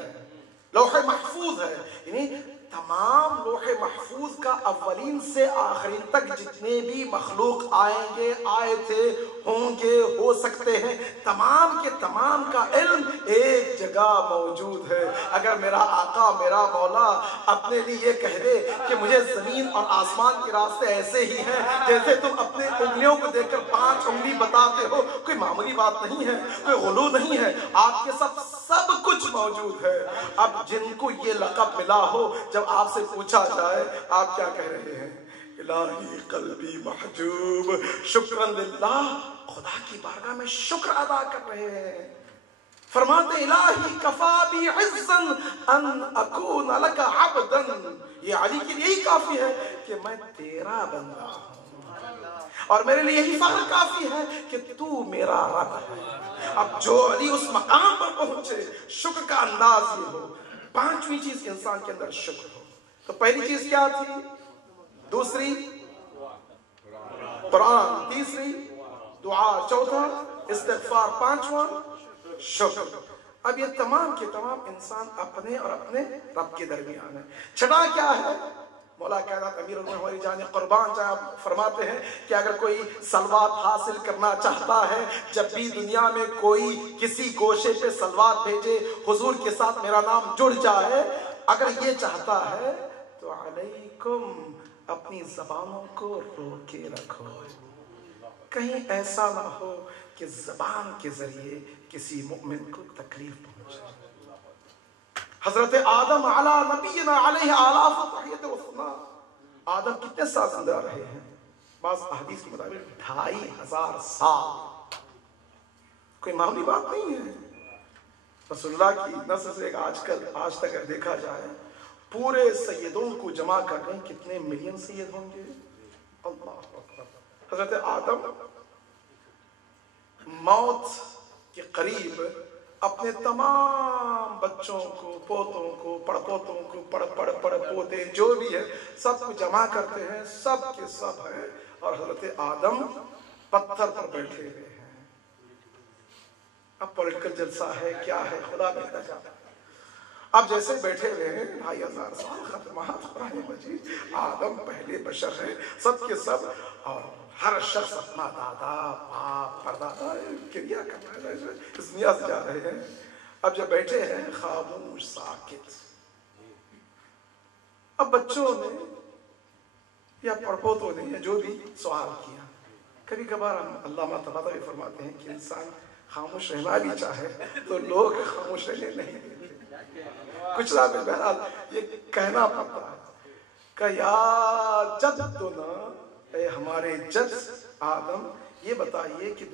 لوح محفوظ ہے، یعنی تمام لوح محفوظ کا اولین سے آخرین تک جتنے بھی مخلوق آئیں گے، آئے تھے، ہوں گے، ہو سکتے ہیں، تمام کے تمام کا علم ایک جگہ موجود ہے۔ اگر میرا آقا، میرا مولا اپنے لیے یہ کہہ دے کہ مجھے زمین اور آسمان کے راستے ایسے ہی ہیں جیسے تم اپنے انگلیوں کو دیکھ کر 5 انگلی بتاتے ہو، کوئی معمولی بات نہیں ہے، کوئی غلو نہیں ہے، آپ کے سب کچھ موجود ہے۔ اب جن کو یہ لقب ملا ہو، جب آپ سے پوچھا جائے آپ کیا کہہ رہے ہیں؟ الہی قلبی محجوب شکرن للہ، خدا کی بارگاہ میں شکر ادا کر رہے ہیں۔ فرماتے الہی کفا بی عزن ان اکون لک عبدا، یہ علی کے لیے یہی کافی ہے کہ میں تیرا بندہ ہوں، اور میرے لیے یہی فخر کافی ہے کہ تو میرا رب ہے۔ اب جو علی اس مقام پر پہنچے، شکر کا انداز یہ ہو۔ 5ویں چیز انسان کے اندر شکر ہو۔ تو پہلی چیز کیا تھی؟ دوسری قرآن، تیسری دعا، چوتھا استغفار، 5واں شکر۔ اب یہ تمام کے تمام انسان اپنے اور اپنے رب کے درمیان ہے۔ چھٹا کیا ہے؟ مولا کائنات امیر المومنین جان قربان جائے فرماتے ہیں کہ اگر کوئی سلوات حاصل کرنا چاہتا ہے، جب بھی دنیا میں کوئی کسی گوشے پہ سلوات بھیجے حضور کے ساتھ میرا نام جڑ جائے، اگر یہ چاہتا ہے تو علیکم اپنی زبانوں کو روکے رکھو، کہیں ایسا نہ ہو کہ زبان کے ذریعے کسی مومن کو تکلیف پہنچے۔ حضرت آدم علی نبینا علیہ آلاف و تحیت و ثنا، آدم کتنے سال زندہ رہے ہیں؟ بعض احادیث کے مطابق 2500 سال، کوئی معمولی بات نہیں ہے۔ رسول اللہ کی نسل سے آج تک اگر دیکھا جائے پورے سیدوں کو جمع کر رہے ہیں، کتنے ملین سید ہوں گے؟ اللہ اکبر۔ حضرت آدم موت کے قریب اپنے تمام بچوں کو، پوتوں کو، پڑپوتوں کو، پڑ پوتے جو بھی ہے سب کو جمع کرتے ہیں، سب کے سب ہیں، اور حضرت آدم پتھر پر بیٹھے ہوئے ہیں۔ اب پولیٹیکل جلسہ ہے کیا ہے خدا بہتر جاتا ہے۔ اب جیسے بیٹھے ہوئے ہیں 2500 سال ختمات قرآن مجید، آدم پہلے بشر ہیں سب کے سب، اور ہر شخص اپنا دادا باپ پردادا کریا کرنا ہے، اس دنیا سے جا رہے ہیں۔ اب جب بیٹھے ہیں خاموش ساکت، اب بچوں نے یا پڑپوتوں نے یا جو بھی سوال کیا، کبھی کبھار ہم علامہ طباطبائی بھی فرماتے ہیں کہ انسان خاموش رہنا بھی چاہے تو لوگ خاموش رہنے نہیں دیتے، کچھ نہ بھی بہرحال یہ کہنا پڑتا ہے کہ یا جدنا، اے ہمارے جد آدم، یہ بتائیے کہ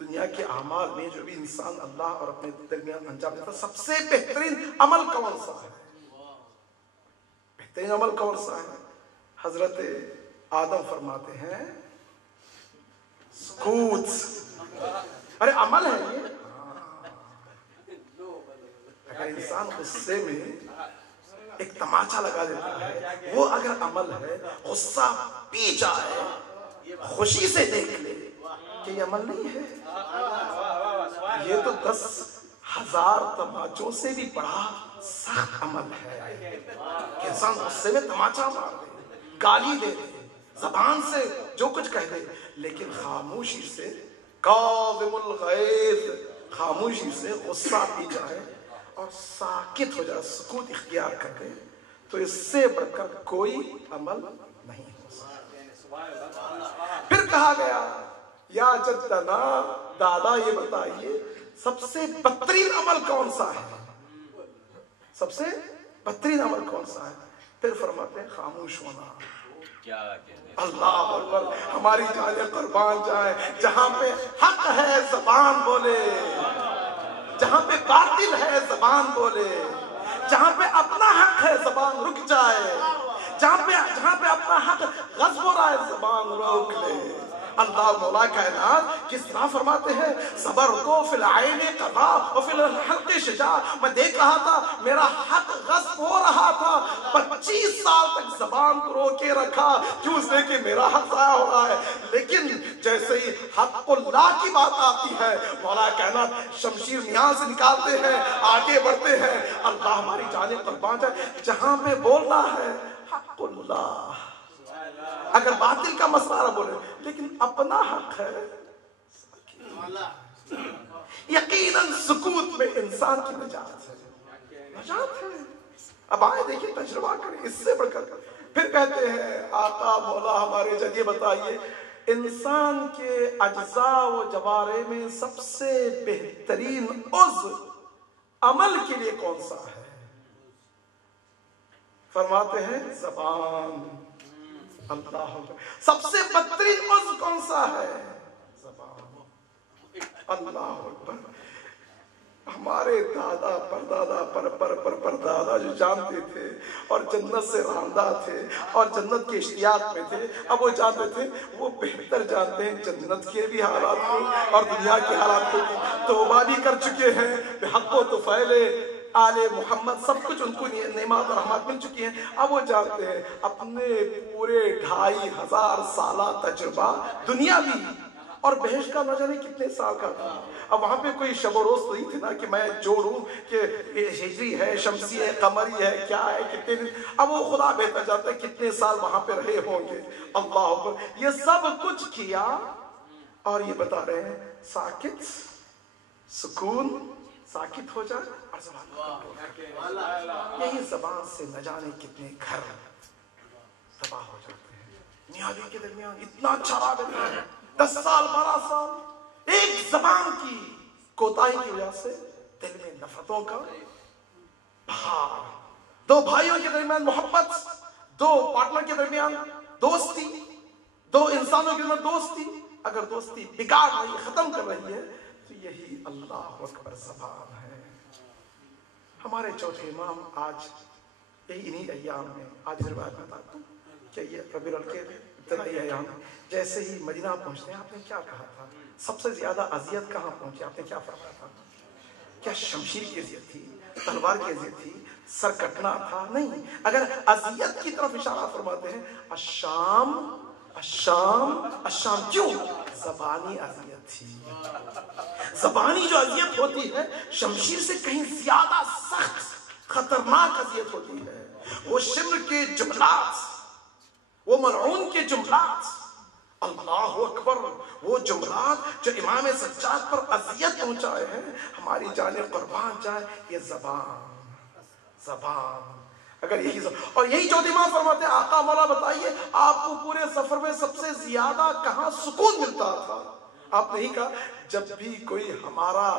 دنیا کے اعمال میں جو بھی انسان اللہ اور اپنے درمیان انجام دیتا سب سے بہترین عمل کون سا ہے؟ بہترین عمل کون سا ہے؟ حضرت آدم فرماتے ہیں سکوت۔ ارے عمل ہے یہ؟ اگر انسان غصے میں ایک تماچا لگا دیتا ہے، وہ اگر عمل ہے، غصہ پی جائے، خوشی سے دیکھ لے کہ یہ عمل نہیں ہے، یہ تو 10,000 تماچوں سے بھی بڑا سخت عمل ہے کہ انسان غصے میں تماچا مار دے، گالی دے دے، زبان سے جو کچھ کہہ دے، لیکن خاموشی سے کاظم الغیظ، خاموشی سے غصہ پی جائے اور ساکت ہو جائے، سکوت اختیار کر دے، تو اس سے بڑھ کر کوئی عمل نہیں ہو سکتا۔ پھر کہا گیا یا جدنا، دادا یہ بتائیے سب سے بدترین عمل کون سا ہے؟ سب سے بدترین عمل کون سا ہے؟ پھر فرماتے ہیں خاموش ہونا۔ اللہ اکبر، ہماری جانیں قربان جائیں، جہاں پہ حق ہے زبان بولے، جہاں پہ باطل ہے زبان بولے، جہاں پہ اپنا حق ہے زبان رک جائے، جہاں پہ اپنا حق غصب ہو رہا ہے زبان روک لے۔ اللہ مولا کائنات کس طرح فرماتے ہیں صبر تو فی العین قضا و فی الحلق شجا، میں دیکھ رہا تھا میرا حق غصب ہو رہا تھا، 25 سال تک زبان کو روکے رکھا، کیوں؟ اس لیے کہ میرا حق ضائع ہو رہا ہے، لیکن جیسے ہی حق اللہ کی بات آتی ہے مولا کائنات شمشیر میان سے نکالتے ہیں، آگے بڑھتے ہیں۔ اللہ ہماری جانیں قربان جائے، جہاں پہ بولنا ہے حق اللہ، اگر باطل کا مسئلہ نہ بولے لیکن اپنا حق ہے، یقیناً سکوت میں انسان کی نجات ہے۔ اب آئے دیکھیں، تجربہ کریں، اس سے بڑھ کر پھر کہتے ہیں آقا مولا ہمارے جد یہ بتائیے انسان کے اجزاء و جوارح میں سب سے بہترین عضو عمل کے لیے کون سا ہے؟ فرماتے ہیں زبان۔ اللہ سب سے بدترین عضو کون سا ہے؟ زبان۔ اللہ اکبر، ہمارے دادا پردادا پردادا جو جانتے تھے اور جنت سے راندہ تھے اور جنت کے اشتیاق میں تھے، اب وہ جانتے تھے، وہ بہتر جانتے ہیں جنت کے بھی حالات کو اور دنیا کے حالات کو، توبہ بھی کر چکے ہیں، بحق و طفیل آل محمد سب کچھ ان کو نعمت اور رحمت مل چکی ہیں۔ اب وہ جانتے ہیں اپنے پورے 2500 سالہ تجربہ دنیاوی اور بہشت کا نہ جانے کتنے سال کا تھا. اب وہاں پہ کوئی شب و روز تو نہیں تھی نا کہ میں جوڑوں کہ ہجری ہے، شمسی ہے، قمری ہے، کیا ہے، کتنے دن. اب وہ خدا بہتر جانتا ہے کتنے سال وہاں پہ رہے ہوں گے. اللہ اکبر. یہ سب کچھ کیا اور یہ بتا رہے ہیں ساکت، سکون، ساکت ہو جائے اور زبان کو. یہی زبان سے نہ جانے کتنے گھر تباہ ہو جاتے ہیں. میاں کے درمیان اتنا اچھا رابطہ ہے، 10 سال 12 سال ایک زبان کی کوتاہی کی وجہ سے دل میں نفرتوں کا بہار. دو بھائیوں کے درمیان محبت، دو پارٹنر کے درمیان دوستی، دو انسانوں کے درمیان دوستی اگر دوستی بگاڑ رہی ہے، ختم کر رہی ہے تو یہی اللہ اکبر زبان ہے. ہمارے چوتھے امام آج انہی ایام میں، آج میرے بات بتاتا ہوں کہ یہ ربیع الاول کے ابتدائی ایام جیسے ہی مدینہ پہنچتے ہیں آپ نے کیا کہا تھا؟ سب سے زیادہ اذیت کہاں پہنچی؟ آپ نے کیا فرمایا تھا؟ کیا شمشیر کی اذیت تھی، تلوار کی اذیت تھی، سر کٹنا تھا؟ نہیں. اگر اذیت کی طرف اشارہ فرماتے ہیں الشام الشام الشام. کیوں؟ زبانی اذیت تھی. زبانی جو اذیت ہوتی ہے شمشیر سے کہیں زیادہ سخت خطرناک اذیت ہوتی ہے. وہ شمر کے جملات، وہ ملعون کے جملات، اللہ اکبر، وہ جملات جو امام سجاد پر اذیت پہنچائے ہیں، ہماری جانیں قربان جائے. یہ زبان اگر یہی اور یہی چوتھی امام فرماتے ہیں آقا مولا بتائیے آپ کو پورے سفر میں سب سے زیادہ کہاں سکون ملتا تھا؟ آپ نہیں کہا جب بھی کوئی ہمارا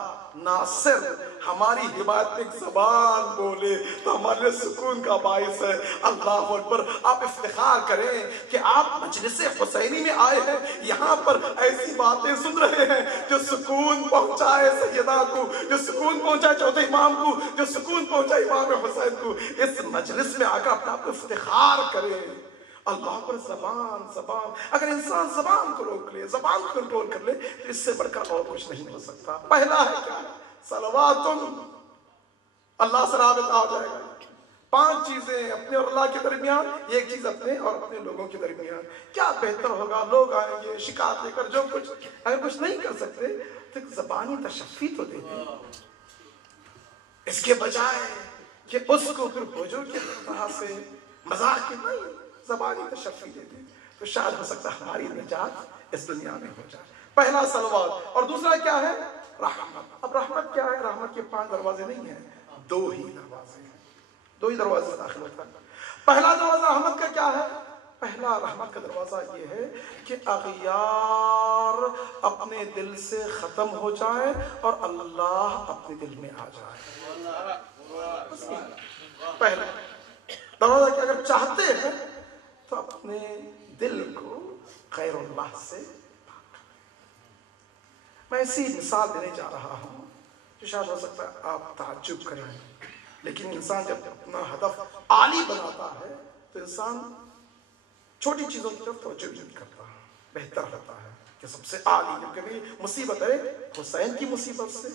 ناصر ہماری حمایت میں ایک زبان بولے تو ہمارے لیے سکون کا باعث ہے. اللہ اکبر. آپ افتخار کریں کہ آپ مجلس حسینی میں آئے ہیں، یہاں پر ایسی باتیں سن رہے ہیں جو سکون پہنچائے سیدہ کو، جو سکون پہنچائے چوتھے امام کو، جو سکون پہنچائے امام حسین کو. اس مجلس میں آ کر اپنا آپ کو افتخار کریں. اللہ پر زبان اگر انسان زبان کو روک لے، زبان کو کنٹرول کر لے تو اس سے بڑھ کر اور کچھ نہیں ہو سکتا. پہلا ہے کیا؟ صلوات. اللہ سے رابطہ ہو جائے گا. 5 چیزیں اپنے اور اللہ کے درمیان، ایک چیز اپنے اور اپنے لوگوں کے درمیان. کیا بہتر ہوگا؟ لوگ آئیں گے شکایت لے کر، جو کچھ اگر کچھ نہیں کر سکتے تو ایک زبانی تشفی تو دے دیں، اس کے بجائے کہ اس کو پھر بوجھو کی طرح سے مذاق کے نہیں زبانی تشفی دے دیں تو شاید ہو سکتا ہے ہماری نجات اس دنیا میں ہو جائے. پہلا صلوات. اور دوسرا کیا ہے؟ رحمت. اب رحمت کیا ہے؟ رحمت کے 5 دروازے نہیں ہیں، 2 ہی دروازے ہیں. 2 ہی دروازے سے داخل ہوتا ہے. پہلا دروازہ رحمت کا کیا ہے؟ پہلا رحمت کا دروازہ یہ ہے کہ اغیار اپنے دل سے ختم ہو جائے اور اللہ اپنے دل میں آ جائے. پہلا دروازہ کہ اگر چاہتے ہیں تو اپنے دل کو غیر اللہ سے پاک کریں. میں ایسی مثال دینے جا رہا ہوں جو شاید ہو سکتا ہے آپ تعجب کریں، لیکن انسان جب اپنا ہدف عالی بناتا ہے تو انسان چھوٹی چیزوں کی طرف توجہ نہیں کرتا، بہتر ہوتا ہے کہ سب سے عالی. کبھی مصیبت ہے حسین کی مصیبت سے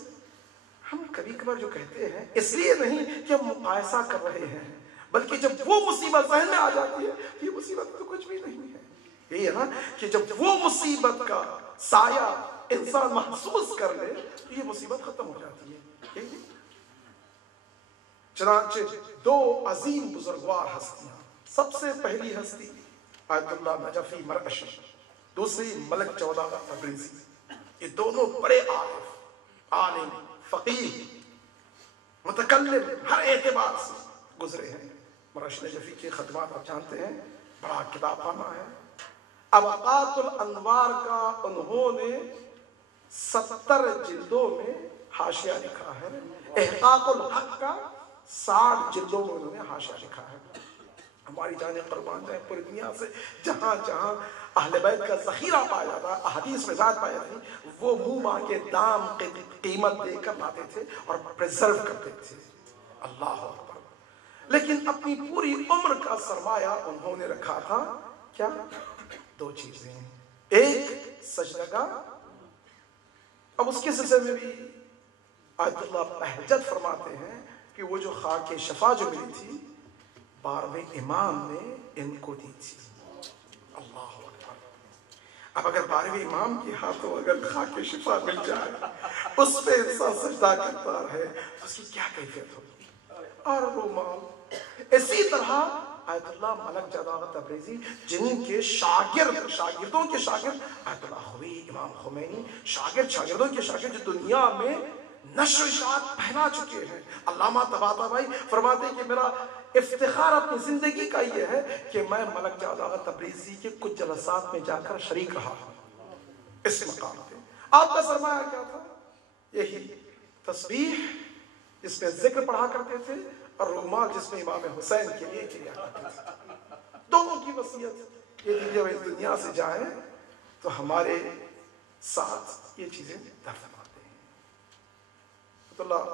ہم کبھی کبھار جو کہتے ہیں اس لیے نہیں کہ ہم مقایسہ کر رہے ہیں، بلکہ جب وہ مصیبت ذہن میں آ جاتی ہے یہ مصیبت تو کچھ بھی نہیں ہے. یہی ہے نا کہ جب وہ مصیبت کا سایہ انسان محسوس کر لے تو یہ مصیبت ختم ہو جاتی ہے. چنانچہ 2 عظیم بزرگوار ہستیاں، سب سے پہلی ہستی آیت اللہ نجفی مرعشی، دوسری ملک چودہ تبریزی. یہ دونوں بڑے عالم، فقیہ، متکلم ہر اعتبار سے گزرے ہیں. مرعشی نجفی کے خدمات آپ جانتے ہیں، بڑا کتاب خانہ ہے. ابقات الانوار کا انہوں نے 70 جلدوں میں حاشیہ لکھا ہے. احقاق الحق کا 60 جلدوں میں انہوں نے حاشیہ لکھا ہے. ہماری جانیں قربان جائیں پوری دنیا سے جہاں جہاں اہل بیت کا ذخیرہ پایا جاتا ہے، احادیث میں ذات پائی جاتی، وہ منہ ماں کے دام قیمت دے کر لاتے تھے اور پریزرو کرتے تھے. اللہ اکبر. لیکن اپنی پوری عمر کا سرمایہ انہوں نے رکھا تھا کیا؟ 2 چیزیں. ایک سجدگاہ. اب اس کے سلسلے میں بھی آیت اللہ بہجت فرماتے ہیں کہ وہ جو خاک شفا جو ملی تھی 12ویں امام نے ان کو دی تھی. اللہ اکبر. اب اگر 12ویں امام کے ہاتھوں اگر خاک شفا مل جائے، اس پہ انسان سجدہ کرتا رہے، تو اس کی کیا کیفیت ہوگی؟ اور رومال اسی طرح آیت اللہ ملک جعد آغا تبریزی، جن کے شاگردوں کے شاگرد آیت اللہ خوی، امام خمینی، شاگردوں کے شاگرد جو دنیا میں نشر و اشاعت پھیلا چکے ہیں. علامہ طباطبائی فرماتے ہیں کہ میرا افتخار اپنی زندگی کا یہ ہے کہ میں ملک جعد آغا تبریزی کے کچھ جلسات میں جا کر شریک رہا ہوں. اس مقام پہ آپ کا سرمایہ کیا تھا؟ یہی تسبیح جس میں ذکر پڑھا کرتے تھے، اور رومال جس میں امام حسین کے لیے کیا کرتے تھے. دونوں کی وصیت یہ تھی جب اس دنیا سے جائیں تو ہمارے ساتھ یہ چیزیں دفن آتے ہیں. اللہ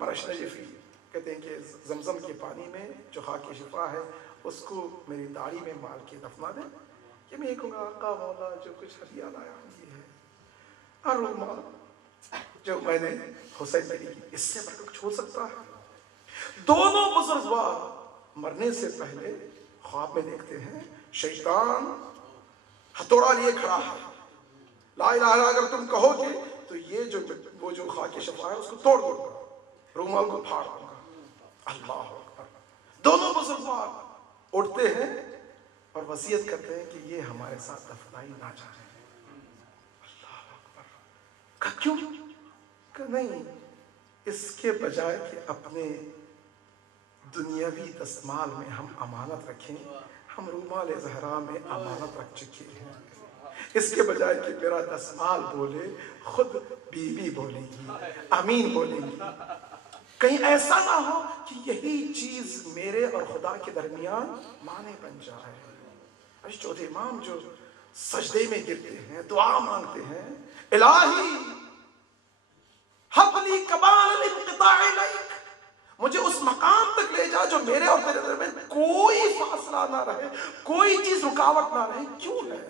مرش نجفی کہتے ہیں کہ زمزم کے پانی میں جو خاک شفا ہے اس کو میری داڑھی میں مال کے دفنا دیں، کہ میں یہ کہوں گا آقا مولا جو کچھ ہدیہ لایا ہوں یہ ہے. اور رومال جو میں نے حسین علی کی، اس سے بڑھ کر چھوڑ سکتا ہے؟ دونوں بزرگوار مرنے سے پہلے خواب میں دیکھتے ہیں شیطان ہتھوڑا لیے کھڑا ہے، لا الہ الا اگر تم کہو گے تو یہ وہ جو خاک شفا ہے اس کو توڑ دوں گا، رومال کو پھاڑ دوں گا. اللہ اکبر. دونوں بزرگوار اٹھتے ہیں اور وصیت کرتے ہیں کہ یہ ہمارے ساتھ دفنائی نہ جائے. اللہ اکبر. کیوں کہ نہیں، اس کے بجائے کہ اپنے دنیاوی دستمال میں ہم امانت رکھیں، ہم رومال زہرا میں امانت رکھ چکے ہیں. اس کے بجائے کہ میرا دستمال بولے، خود بیوی بولے گی، امین بولے گی. کہیں ایسا نہ ہو کہ یہی چیز میرے اور خدا کے درمیان مانے بن جائے. چوتھے امام جو سجدے میں گرتے ہیں، دعا مانگتے ہیں، الہی حب لی کمال الانقطاع الیک، مجھے اس مقام تک لے جا جو میرے اور تیرے درمیان کوئی فاصلہ نہ رہے، کوئی چیز رکاوٹ نہ رہے. کیوں ہے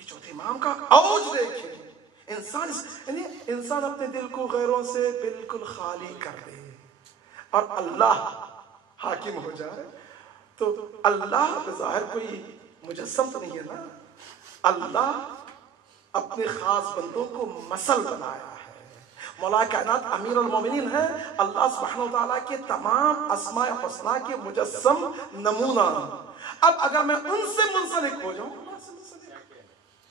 یہ چوتھے امام کا اوج دیکھیں. انسان اپنے دل کو غیروں سے بالکل خالی کر دے اور اللہ حاکم ہو جائے، تو اللہ بظاہر کوئی مجسم تو نہیں ہے نا. اللہ اپنے خاص بندوں کو مثل بنایا ہے. مولا کائنات امیر المومنین ہے، اللہ سبحانہ وتعالیٰ کے تمام اسماء حسنہ کے مجسم نمونہ. اب اگر میں ان سے منسلک ہو جاؤں،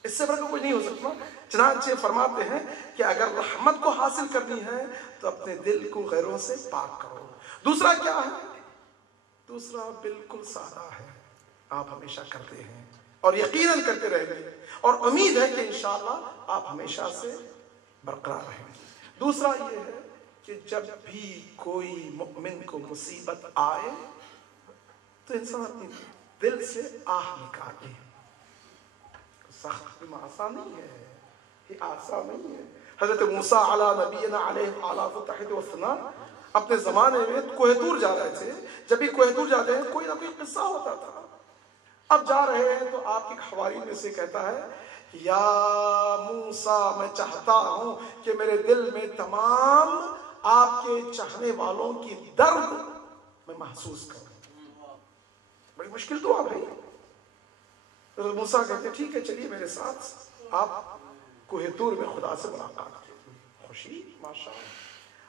اس سے بڑھ کر کوئی نہیں ہو سکتا. چنانچہ فرماتے ہیں کہ اگر رحمت کو حاصل کرنی ہے تو اپنے دل کو غیروں سے پاک کرو. دوسرا کیا ہے؟ دوسرا بالکل سادہ ہے، آپ ہمیشہ کرتے ہیں اور یقیناً کرتے رہیں گے، اور امید ہے کہ انشاءاللہ آپ ہمیشہ سے برقرار رہیں گے. دوسرا یہ ہے کہ جب بھی کوئی مؤمن کو مصیبت آئے تو انسان اپنے دل سے آہ نکالے. سخت آسان نہیں ہے، یہ آسان نہیں ہے. حضرت موسیٰ علیہ نبینا علیہ آلاف التحید والثناء اپنے زمانے میں کوہ طور جا رہے تھے. جب بھی کوہ طور جاتے ہیں کوئی نہ کوئی قصہ ہوتا تھا. اب جا رہے ہیں تو آپ کی حواری میں سے کہتا ہے یا موسیٰ میں چاہتا ہوں کہ میرے دل میں تمام آپ کے چاہنے والوں کی درد میں محسوس کروں. بڑی مشکل دعا بھائی. حضرت موسیٰ کہتے ہیں ٹھیک ہے چلیے میرے ساتھ. آپ کوہ طور میں خدا سے ملاقات کی. خوشی ماشاءاللہ.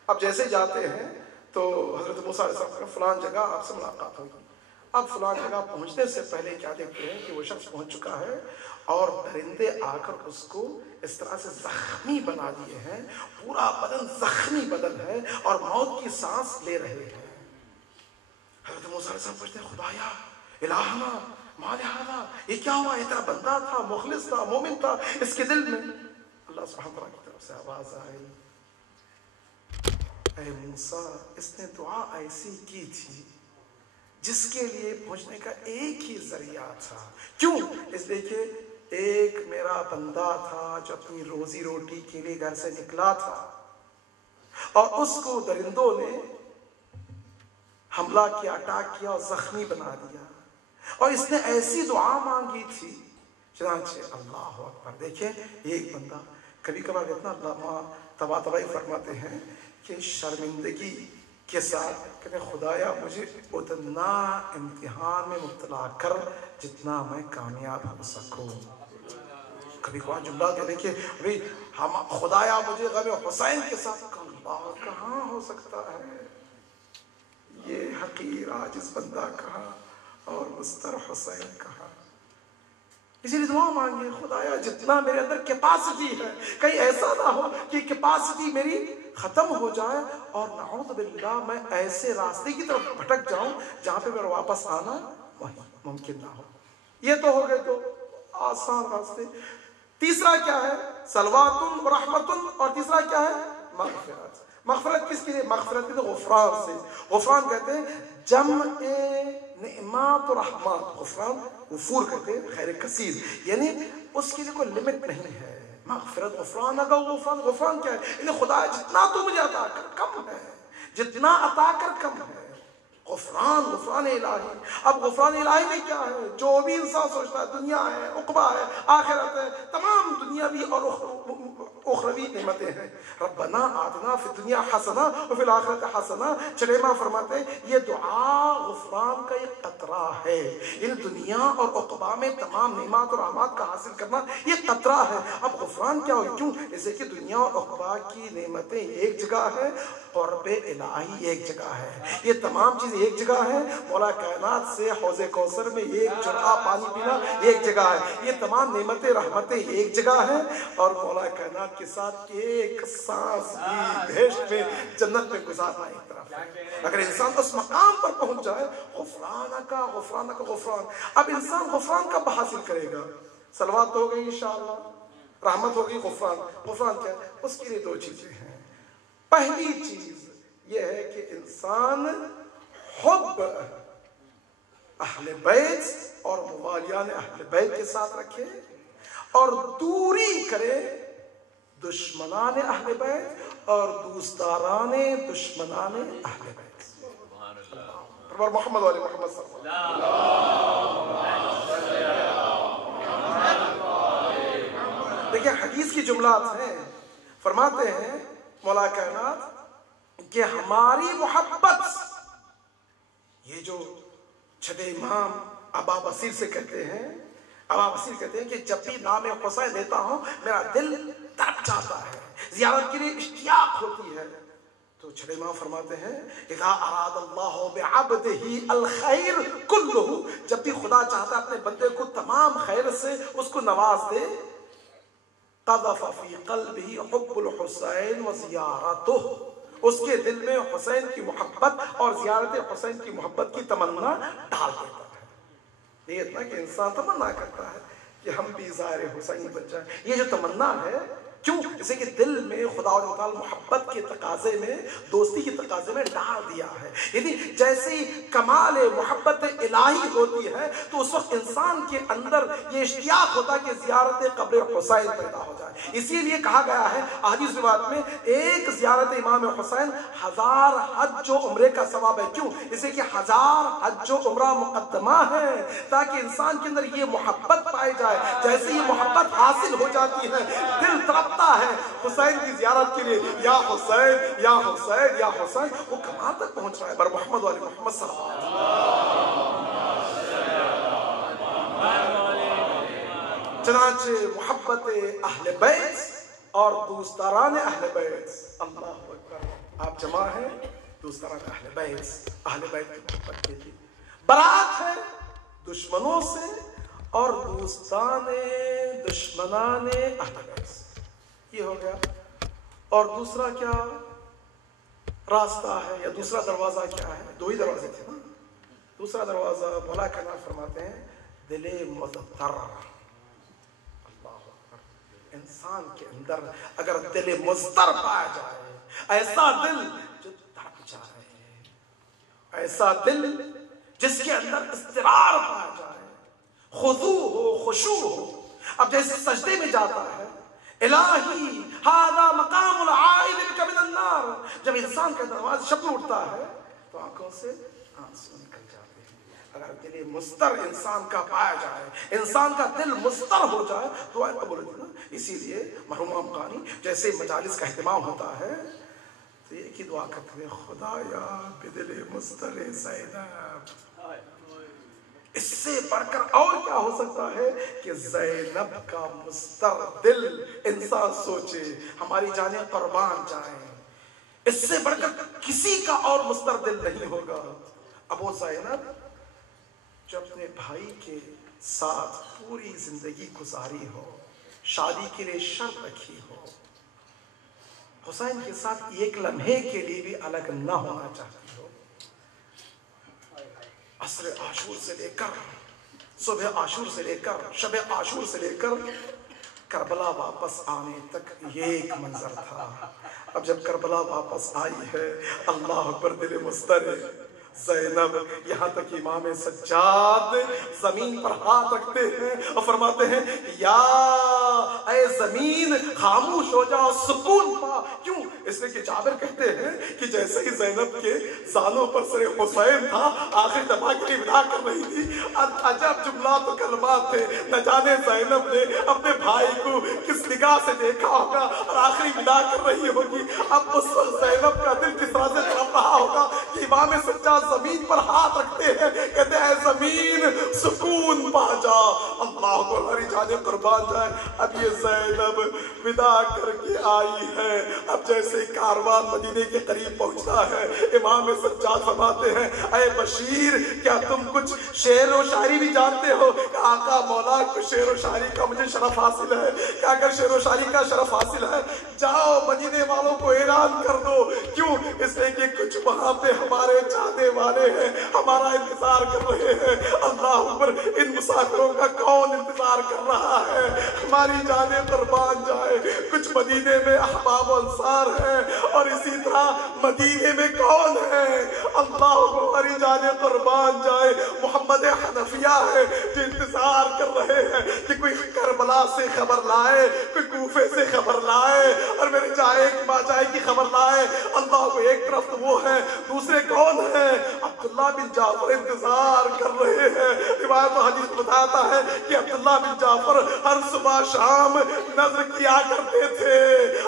اب جیسے جاتے ہیں تو حضرت موسیٰ علیہ السلام فلان جگہ آپ سے ملاقات ہوگی. اب فلان جگہ پہنچنے سے پہلے کیا دیکھتے ہیں کہ وہ شخص پہنچ چکا ہے اور درندے آ کر اس کو اس طرح سے زخمی بنا دیے ہیں، پورا بدن زخمی بدن ہے اور موت کی سانس لے رہے ہیں. حضرت موسیٰ علیہ السلام پوچھتے ہیں خدایا الہنا ما لہذا، یہ کیا ہوا؟ یہ تیرا بندہ تھا، مخلص تھا، مومن تھا، اس کے دل میں. اللہ سبحانہ وتعالیٰ کی طرف سے آواز آئی اے موسیٰ اس نے دعا ایسی کی تھی جس کے لیے پہنچنے کا ایک ہی ذریعہ تھا. کیوں؟ اس لیے کہ ایک میرا بندہ تھا جو اپنی روزی روٹی کے لیے گھر سے نکلا تھا اور اس کو درندوں نے حملہ کیا، اٹیک کیا اور زخمی بنا دیا، اور اس نے ایسی دعا مانگی تھی. چنانچہ اللہ اکبر. دیکھیں ایک بندہ کبھی کبھار اتنا علامہ طباطبائی فرماتے ہیں کہ شرمندگی کے ساتھ کہ خدایا مجھے اتنا امتحان میں مبتلا کر جتنا میں کامیاب ہو سکوں. کبھی کوئی جملہ کہتے کہ ابھی ہم خدایا مجھے غم حسین کے ساتھ، اللہ کہاں ہو سکتا ہے، یہ حقیر عاجز بندہ کہاں اور مستر حسین کہاں. اسی لیے دعا مانگے، خدایا جتنا میرے اندر کیپاسٹی ہے کہیں ایسا نہ ہو کہ کیپاسٹی میری ختم ہو جائے اور نعوذ باللہ میں ایسے راستے کی طرف بھٹک جاؤں جہاں پہ میرا واپس آنا ممکن نہ ہو. یہ تو ہو گئے تو آسان راستے. تیسرا کیا ہے؟ صلوات و رحمت. اور تیسرا کیا ہے؟ مغفرت. مغفرت کس کے لیے؟ مغفرت کے لیے غفران سے. غفران کہتے ہیں جمع نعمات و رحمات. غفران غفور کہتے ہیں خیر کثیر، یعنی اس کے لیے کوئی لمٹ نہیں ہے. مغفرت غفران کا غفران. غفران کیا ہے؟ یعنی خدا جتنا تو مجھے عطا کر کم ہے، جتنا عطا کر کم ہے. غفران، غفران الہی. اب غفران الہی میں کیا ہے؟ جو بھی انسان سوچتا ہے دنیا ہے، عقبہ ہے، آخرت ہے، تمام دنیاوی اور اخروی نعمتیں ہیں. ربنا آتنا فی الدنیا حسنہ وفی الآخرت حسنہ. چلیمہ فرماتے ہیں یہ دعا غفران کا ایک قطرہ ہے. ان دنیا اور عقبہ میں تمام نعمات اور رحمات کا حاصل کرنا یہ قطرہ ہے. اب غفران کیا ہو؟ کیوں؟ جیسے کہ دنیا اور عقبہ کی نعمتیں ایک جگہ ہے، قرب الہی ایک جگہ ہے. یہ تمام چیزیں ایک جگہ ہے. مولا کائنات سے حوض کوثر میں ایک جرعہ پانی پینا ایک جگہ ہے. یہ تمام نعمتیں رحمتیں ایک جگہ ہے. اور مولا کائنات کے ساتھ ایک سانس بھی بہشت میں جنت میں گزارنا ایک طرف ہے. اگر انسان اس مقام پر پہنچ جائے غفران کا غفران. اب انسان غفران کب حاصل کرے گا؟ صلوات ہو گئی انشاءاللہ، رحمت ہو گئی، غفران. غفران کیا ہے؟ اس کے لیے دو چیزیں ہیں. پہلی چیز یہ ہے کہ انسان حب اہل بیت اور موالیان اہل بیت کے ساتھ رکھے اور دوری کرے دشمنان اہل بیت اور دوستداران دشمنان اہل بیت. اور محمد علی محمد صلی اللہ علیہ وسلم. دیکھیں حدیث کی جملات ہیں. فرماتے ہیں مولا کائنات کہ ہماری محبت، یہ جو چھٹے امام ابا بصیر سے کہتے ہیں، ابا بصیر کہتے ہیں کہ جب بھی نام حسین لیتا ہوں میرا دل تڑپ جاتا ہے، زیارت کے لیے اشتیاق ہوتی ہے. تو چھٹے امام فرماتے ہیں اذا اراد اللہ بعبدہ الخیر کلہ، جب بھی خدا چاہتا ہے اپنے بندے کو تمام خیر سے اس کو نواز دے، قذف فی قلبہ حب الحسین و زیارتہ، اس کے دل میں حسین کی محبت اور زیارت حسین کی محبت کی تمنا ڈال دیتا ہے. یہ اتنا کہ انسان تمنا کرتا ہے کہ ہم بھی زائر حسین بن جائیں. یہ جو تمنا ہے کیوں؟ جیسے کہ دل میں خدا و تعالی محبت کے تقاضے میں، دوستی کے تقاضے میں ڈال دیا ہے. یعنی جیسے ہی کمال محبت الہی ہوتی ہے تو اس وقت انسان کے اندر یہ اشتیاق ہوتا ہے کہ زیارت قبر حسین پیدا ہو جائے. اسی لیے کہا گیا ہے احادیث روایت میں ایک زیارت امام حسین 1000 حج و عمرے کا ثواب ہے. کیوں؟ جیسے کہ 1000 حج و عمرہ مقدمہ ہے تاکہ انسان کے اندر یہ محبت پائی جائے. جیسے یہ محبت حاصل ہو جاتی ہے دل تڑپتا ہے حسین کی زیارت کے لیے، یا حسین یا حسین یا حسین. وہ کمال تک پہنچ رہا ہے. بر محمد علی محمد صلی اللہ علیہ وسلم. چنانچہ محبت اہل بیت اور دوستداران اہل بیت، اللہ اکبر، آپ جمع ہیں دوستداران اہل بیت، اہل بیت کی محبت کے لیے. برات ہے دشمنوں سے اور دوستان دشمنان اہل بیت. یہ ہو گیا. اور دوسرا کیا راستہ ہے یا دوسرا دروازہ کیا ہے؟ دو ہی دروازے تھے نا. دوسرا دروازہ مولا کائنات فرماتے ہیں دل مضطر. اللہ اکبر. انسان کے اندر اگر دل مضطر پایا جائے، ایسا دل جو تڑپ جائے، ایسا دل جس کے اندر اضطرار پایا جائے، خضوع ہو، خشوع ہو. اب جیسے سجدے میں جاتا ہے الہی ھذا مقام العائد بک من النار، جب انسان کا نماز شب میں اٹھتا ہے تو آنکھوں سے آنسو نکل جاتے ہیں. اگر دل مضطر انسان کا پایا جائے، انسان کا دل مضطر ہو جائے تو دعائیں قبول ہوتی ہیں. اسی لیے مرحوم امقانی جیسے مجالس کا اہتمام ہوتا ہے تو ایک ہی دعا کرتے ہیں خدایا بدل مضطر زینب اس سے بڑھ کر اور کیا ہو سکتا ہے کہ زینب کا مستردل انسان سوچے ہماری جانیں قربان جائیں، اس سے بڑھ کر کسی کا اور مستردل نہیں ہوگا۔ اب وہ زینب جو اپنے بھائی کے ساتھ پوری زندگی گزاری ہو، شادی کے لیے شرط رکھی ہو، حسین کے ساتھ ایک لمحے کے لیے بھی الگ نہ ہونا چاہتی ہو، عصر عاشور سے لے کر صبح عاشور سے لے کر شب عاشور سے لے کر کربلا واپس آنے تک یہ ایک منظر تھا۔ اب جب کربلا واپس آئی ہے، اللہ اکبر، دل مضطرب زینب، یہاں تک امام سجاد زمین پر ہاتھ رکھتے ہیں اور فرماتے ہیں یا اے زمین خاموش ہو جا، سکون پا۔ کیوں؟ اس لیے کہ جابر کہتے ہیں کہ جیسے ہی زینب کے زانوں پر سر حسین تھا، آخر دفعہ کے لیے ودا کر رہی تھی، عجب جملات و کلمات تھے، نہ جانے زینب نے اپنے بھائی کو کس نگاہ سے دیکھا ہوگا اور آخری ودا کر رہی ہوگی۔ اب اس وقت زینب کا دل کس طرح سے تڑپ رہا ہوگا کہ امام سجاد زمین پر ہاتھ رکھتے ہیں، کہتے ہیں زمین سکون پا جا۔ اللہ کو ہماری جانیں قربان جائے۔ اب یہ زینب ودا کر کے آئی ہے، اب جیسے کاروان مدینے کے قریب پہنچتا ہے، امام سجاد فرماتے ہیں اے بشیر، کیا تم کچھ شعر و شاعری بھی جانتے ہو؟ کہ آقا مولا کچھ شعر و شاعری کا مجھے شرف حاصل ہے۔ کہ اگر شعر و شاعری کا شرف حاصل ہے، جاؤ مدینے والوں کو اعلان کر دو۔ کیوں؟ اس لیے کہ کچھ وہاں پہ ہمارے چاہنے والے ہیں، ہمارا انتظار کر رہے ہیں۔ اللہ اکبر، ان مسافروں کا کون انتظار کر رہا ہے؟ ہماری جانیں قربان جائے۔ کچھ مدینے میں احباب و انصار ہیں، اور اسی طرح مدینے میں کون ہے؟ اللہ کو ہماری جانیں قربان جائے۔ محمد حنفیہ ہے جو انتظار کر رہے ہیں کہ کوئی کربلا سے خبر لائے، کوئی کوفے سے خبر لائے، اور میرے جائے کی ماں جائے کی خبر لائے۔ اللہ کو ایک طرف تو وہ ہے، دوسرے کون ہیں؟ عبداللہ بن جعفر انتظار کر رہے ہیں۔ روایت و حدیث بتاتا ہے کہ عبداللہ بن جعفر ہر صبح شام نظر کیا کرتے تھے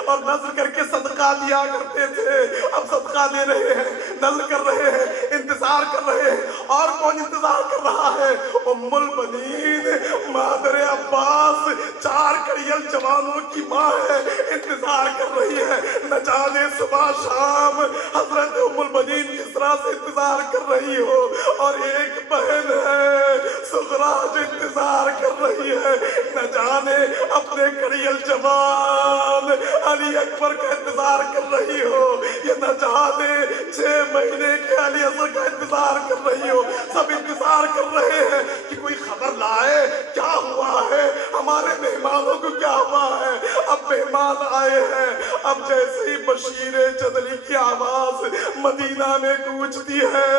اور نظر کر کے صدقہ دیا کرتے تھے۔ اب صدقہ دے رہے ہیں، نظر کر رہے ہیں، انتظار کر رہے ہیں۔ اور کون انتظار کر رہا ہے؟ ام البنین مادر عباس، 4 کڑیل جوانوں کی ماں ہے، انتظار کر رہی ہے۔ نہ جانے صبح شام حضرت ام البنین کس طرح سے انتظار کر رہی ہو۔ اور ایک بہن ہے سغرا جو انتظار کر رہی ہے، نہ جانے اپنے کڑیل جوان علی اکبر کا انتظار کر رہی ہو، یا نہ جانے 6 مہینے کے علی اصغر کا انتظار کر رہی ہو۔ سب انتظار کر رہے ہیں کہ کوئی خبر لائے، کیا ہوا ہے، ہمارے مہمانوں کو کیا ہوا ہے۔ اب مہمان آئے ہیں، اب جیسے ہی بشیر جدلی کی آواز مدینہ میں گونجتی ہے،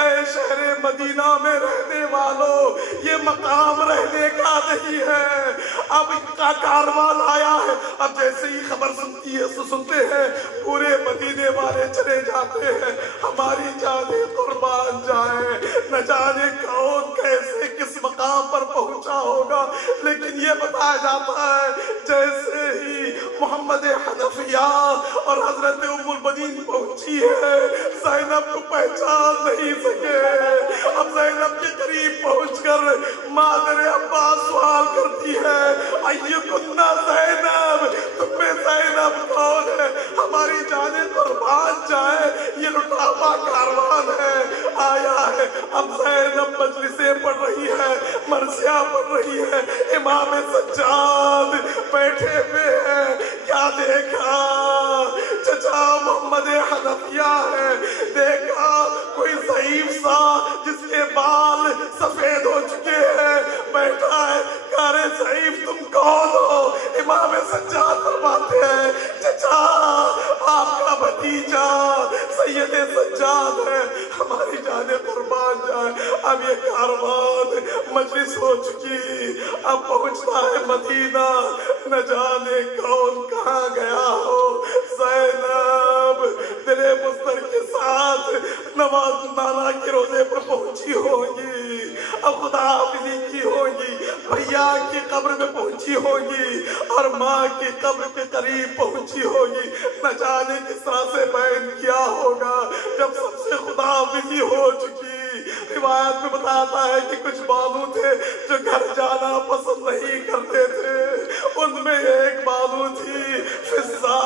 اے شہر مدینہ میں رہنے والوں، یہ مقام رہنے کا نہیں ہے، اب ان کا کاروان آیا ہے۔ اب جیسے ہی خبر سنتے ہیں، پورے مدینے والے چلے جاتے ہیں۔ ہماری جانیں قربان جائیں، نہ جانے کون کیسے کس مقام پر پہنچا ہوگا، لیکن یہ بتایا جاتا ہے جیسے ہی محمد حنفیہ اور حضرت ام البنین پہنچی ہے، زینب کو پہچان نہیں سکے۔ اب زینب کے قریب پہنچ کر مادر عباس سوال کرتی ہے ایکن زینب، تم میں زینب کون ہے؟ ہماری جانیں قربان جائے، یہ لٹاپا کاروان ہے، آیا ہے۔ اب زینب مجلسیں پڑھ رہی ہے، مرثیہ پڑھ رہی ہے، امام سجاد بیٹھے ہوئے ہیں۔ کیا دیکھا؟ چچا محمد حنفیہ ہے، دیکھا کوئی ضعیف سا جس کے بال سفید ہو چکے ہیں بیٹھا ہے۔ کہہ رہے ضعیف تم کون ہو؟ امام سجاد فرماتے ہیں چچا آپ کا بھتیجا سید سجاد ہے، ہماری جانیں قربان جائے۔ اب یہ کاروان مجلس ہو چکی، اب پہنچتا ہے مدینہ، نہ جانے کون کہاں گیا ہو۔ زینب دل مضطر کے ساتھ نواز نانا کے روزے پر پہنچی ہوگی، اب خدا حافظی کی ہوگی، بھیا کی قبر میں پہنچی ہوگی، اور ماں کی قبر کے قریب پہنچی ہوگی۔ نہ جانے کس طرح سے بیان کیا ہوگا جب سب سے خدا حافظی ہو چکی، روایت میں بتاتا ہے کہ کچھ بانو تھے جو گھر جانا پسند نہیں کرتے تھے، ان میں ایک بانو تھی فضا،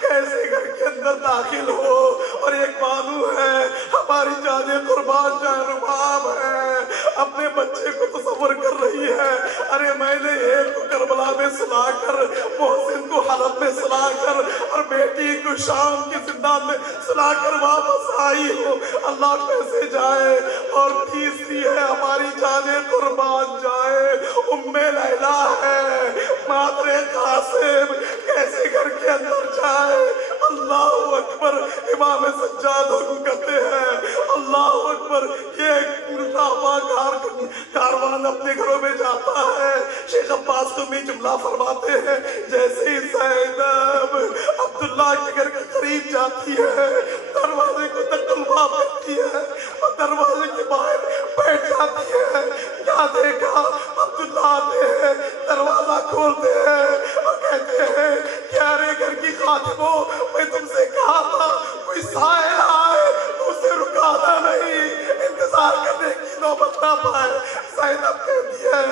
کیسے گھر کے اندر داخل ہو، اور ایک بانو ہے ہماری جانے قربان جائے رباب ہے، اپنے بچے کو تصور کر رہی ہے، ارے میں نے ایک کو کربلا میں سلا کر، محسن کو حلب میں سلا کر، اور بیٹی کو شام کی زندان میں سلا کر واپس آئی ہو، اللہ کیسے جائے؟ اور تیسری ہے ہماری جانے قربان جائے ام لیلا ہے، مادر قاسم، کیسے گھر کے اندر جائے؟ اللہ اکبر، امام سجاد حکم کرتے ہیں اللہ اکبر، یہ کاروان اپنے گھروں میں جاتا ہے، شیخ عباس کو بھی جملہ فرماتے ہیں، جیسے ہی زینب عبداللہ کے گھر کے قریب جاتی ہے، دروازے کو تقلبہ کرتی ہے اور دروازے کے باہر بیٹھ جاتی ہے، کیا دیکھا؟ عبداللہ آتے ہیں، دروازہ کھولتے ہیں اور کہتے ہیں کہ ارے گھر کی خاتموں، میں تم سے کہا تھا کوئی سائل آئے تو اسے رکانا نہیں، انتظار کرنے کی نوبت نہ پائے۔ زینب کہتی ہے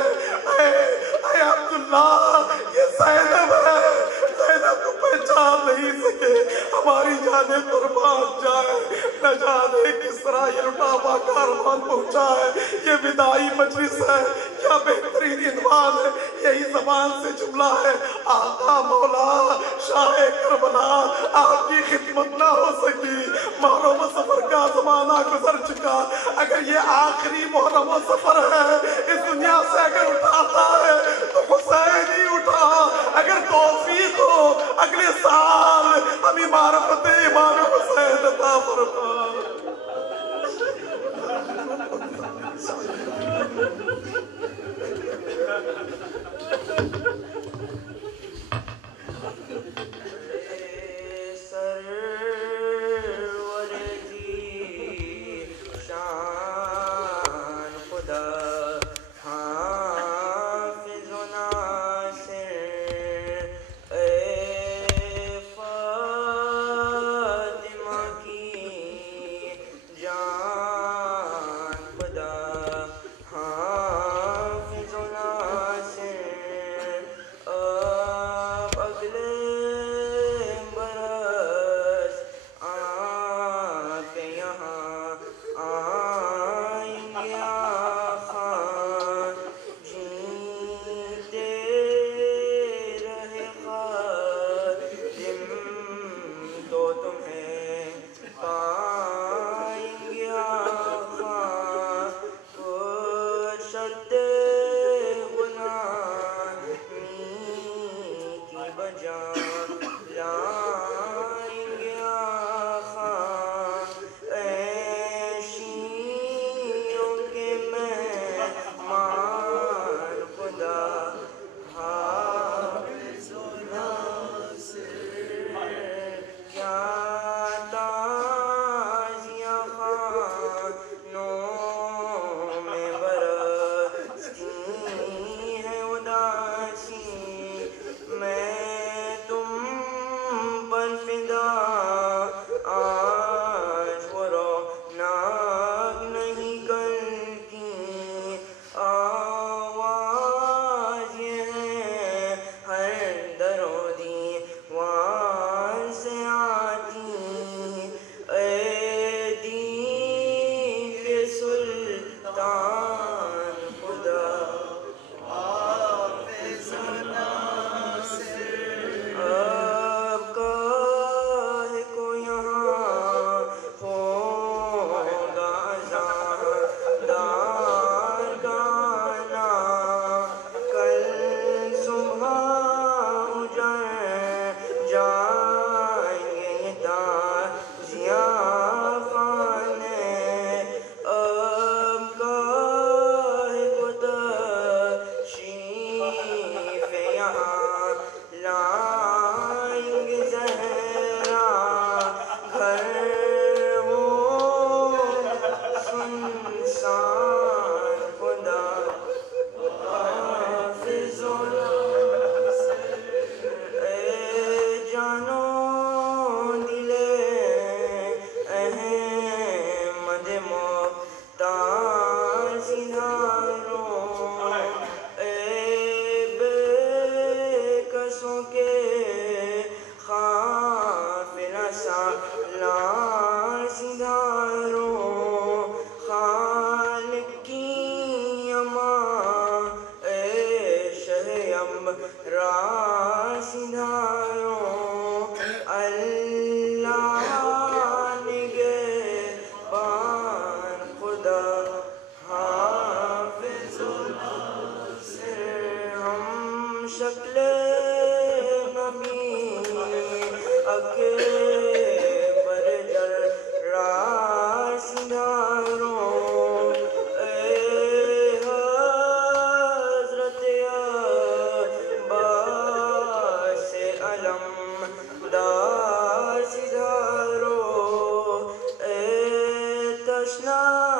اے عبداللہ، یہ زینب ہے، زینب کو پہچان نہیں سکے، ہماری جانیں قربان جائے، نہ جانے کس طرح یہ لٹاوا کاروان پہنچا ہے، یہ وداعی مجلس ہے، کیا بہترین عنوان ہے، یہی زبان سے جملہ ہے، آقا مولا شاہ کربلا، آپ کی خدمت نہ ہو سکی، محرم و سفر کا زمانہ گزر چکا، اگر یہ آخری محرم و سفر ہے، اس دنیا سے اگر اٹھاتا ہے تو حسین ہی اٹھا، اگر توفیق ہو اگلے سال ہمیں معرفت امام حسین عطا فرما۔ آشنا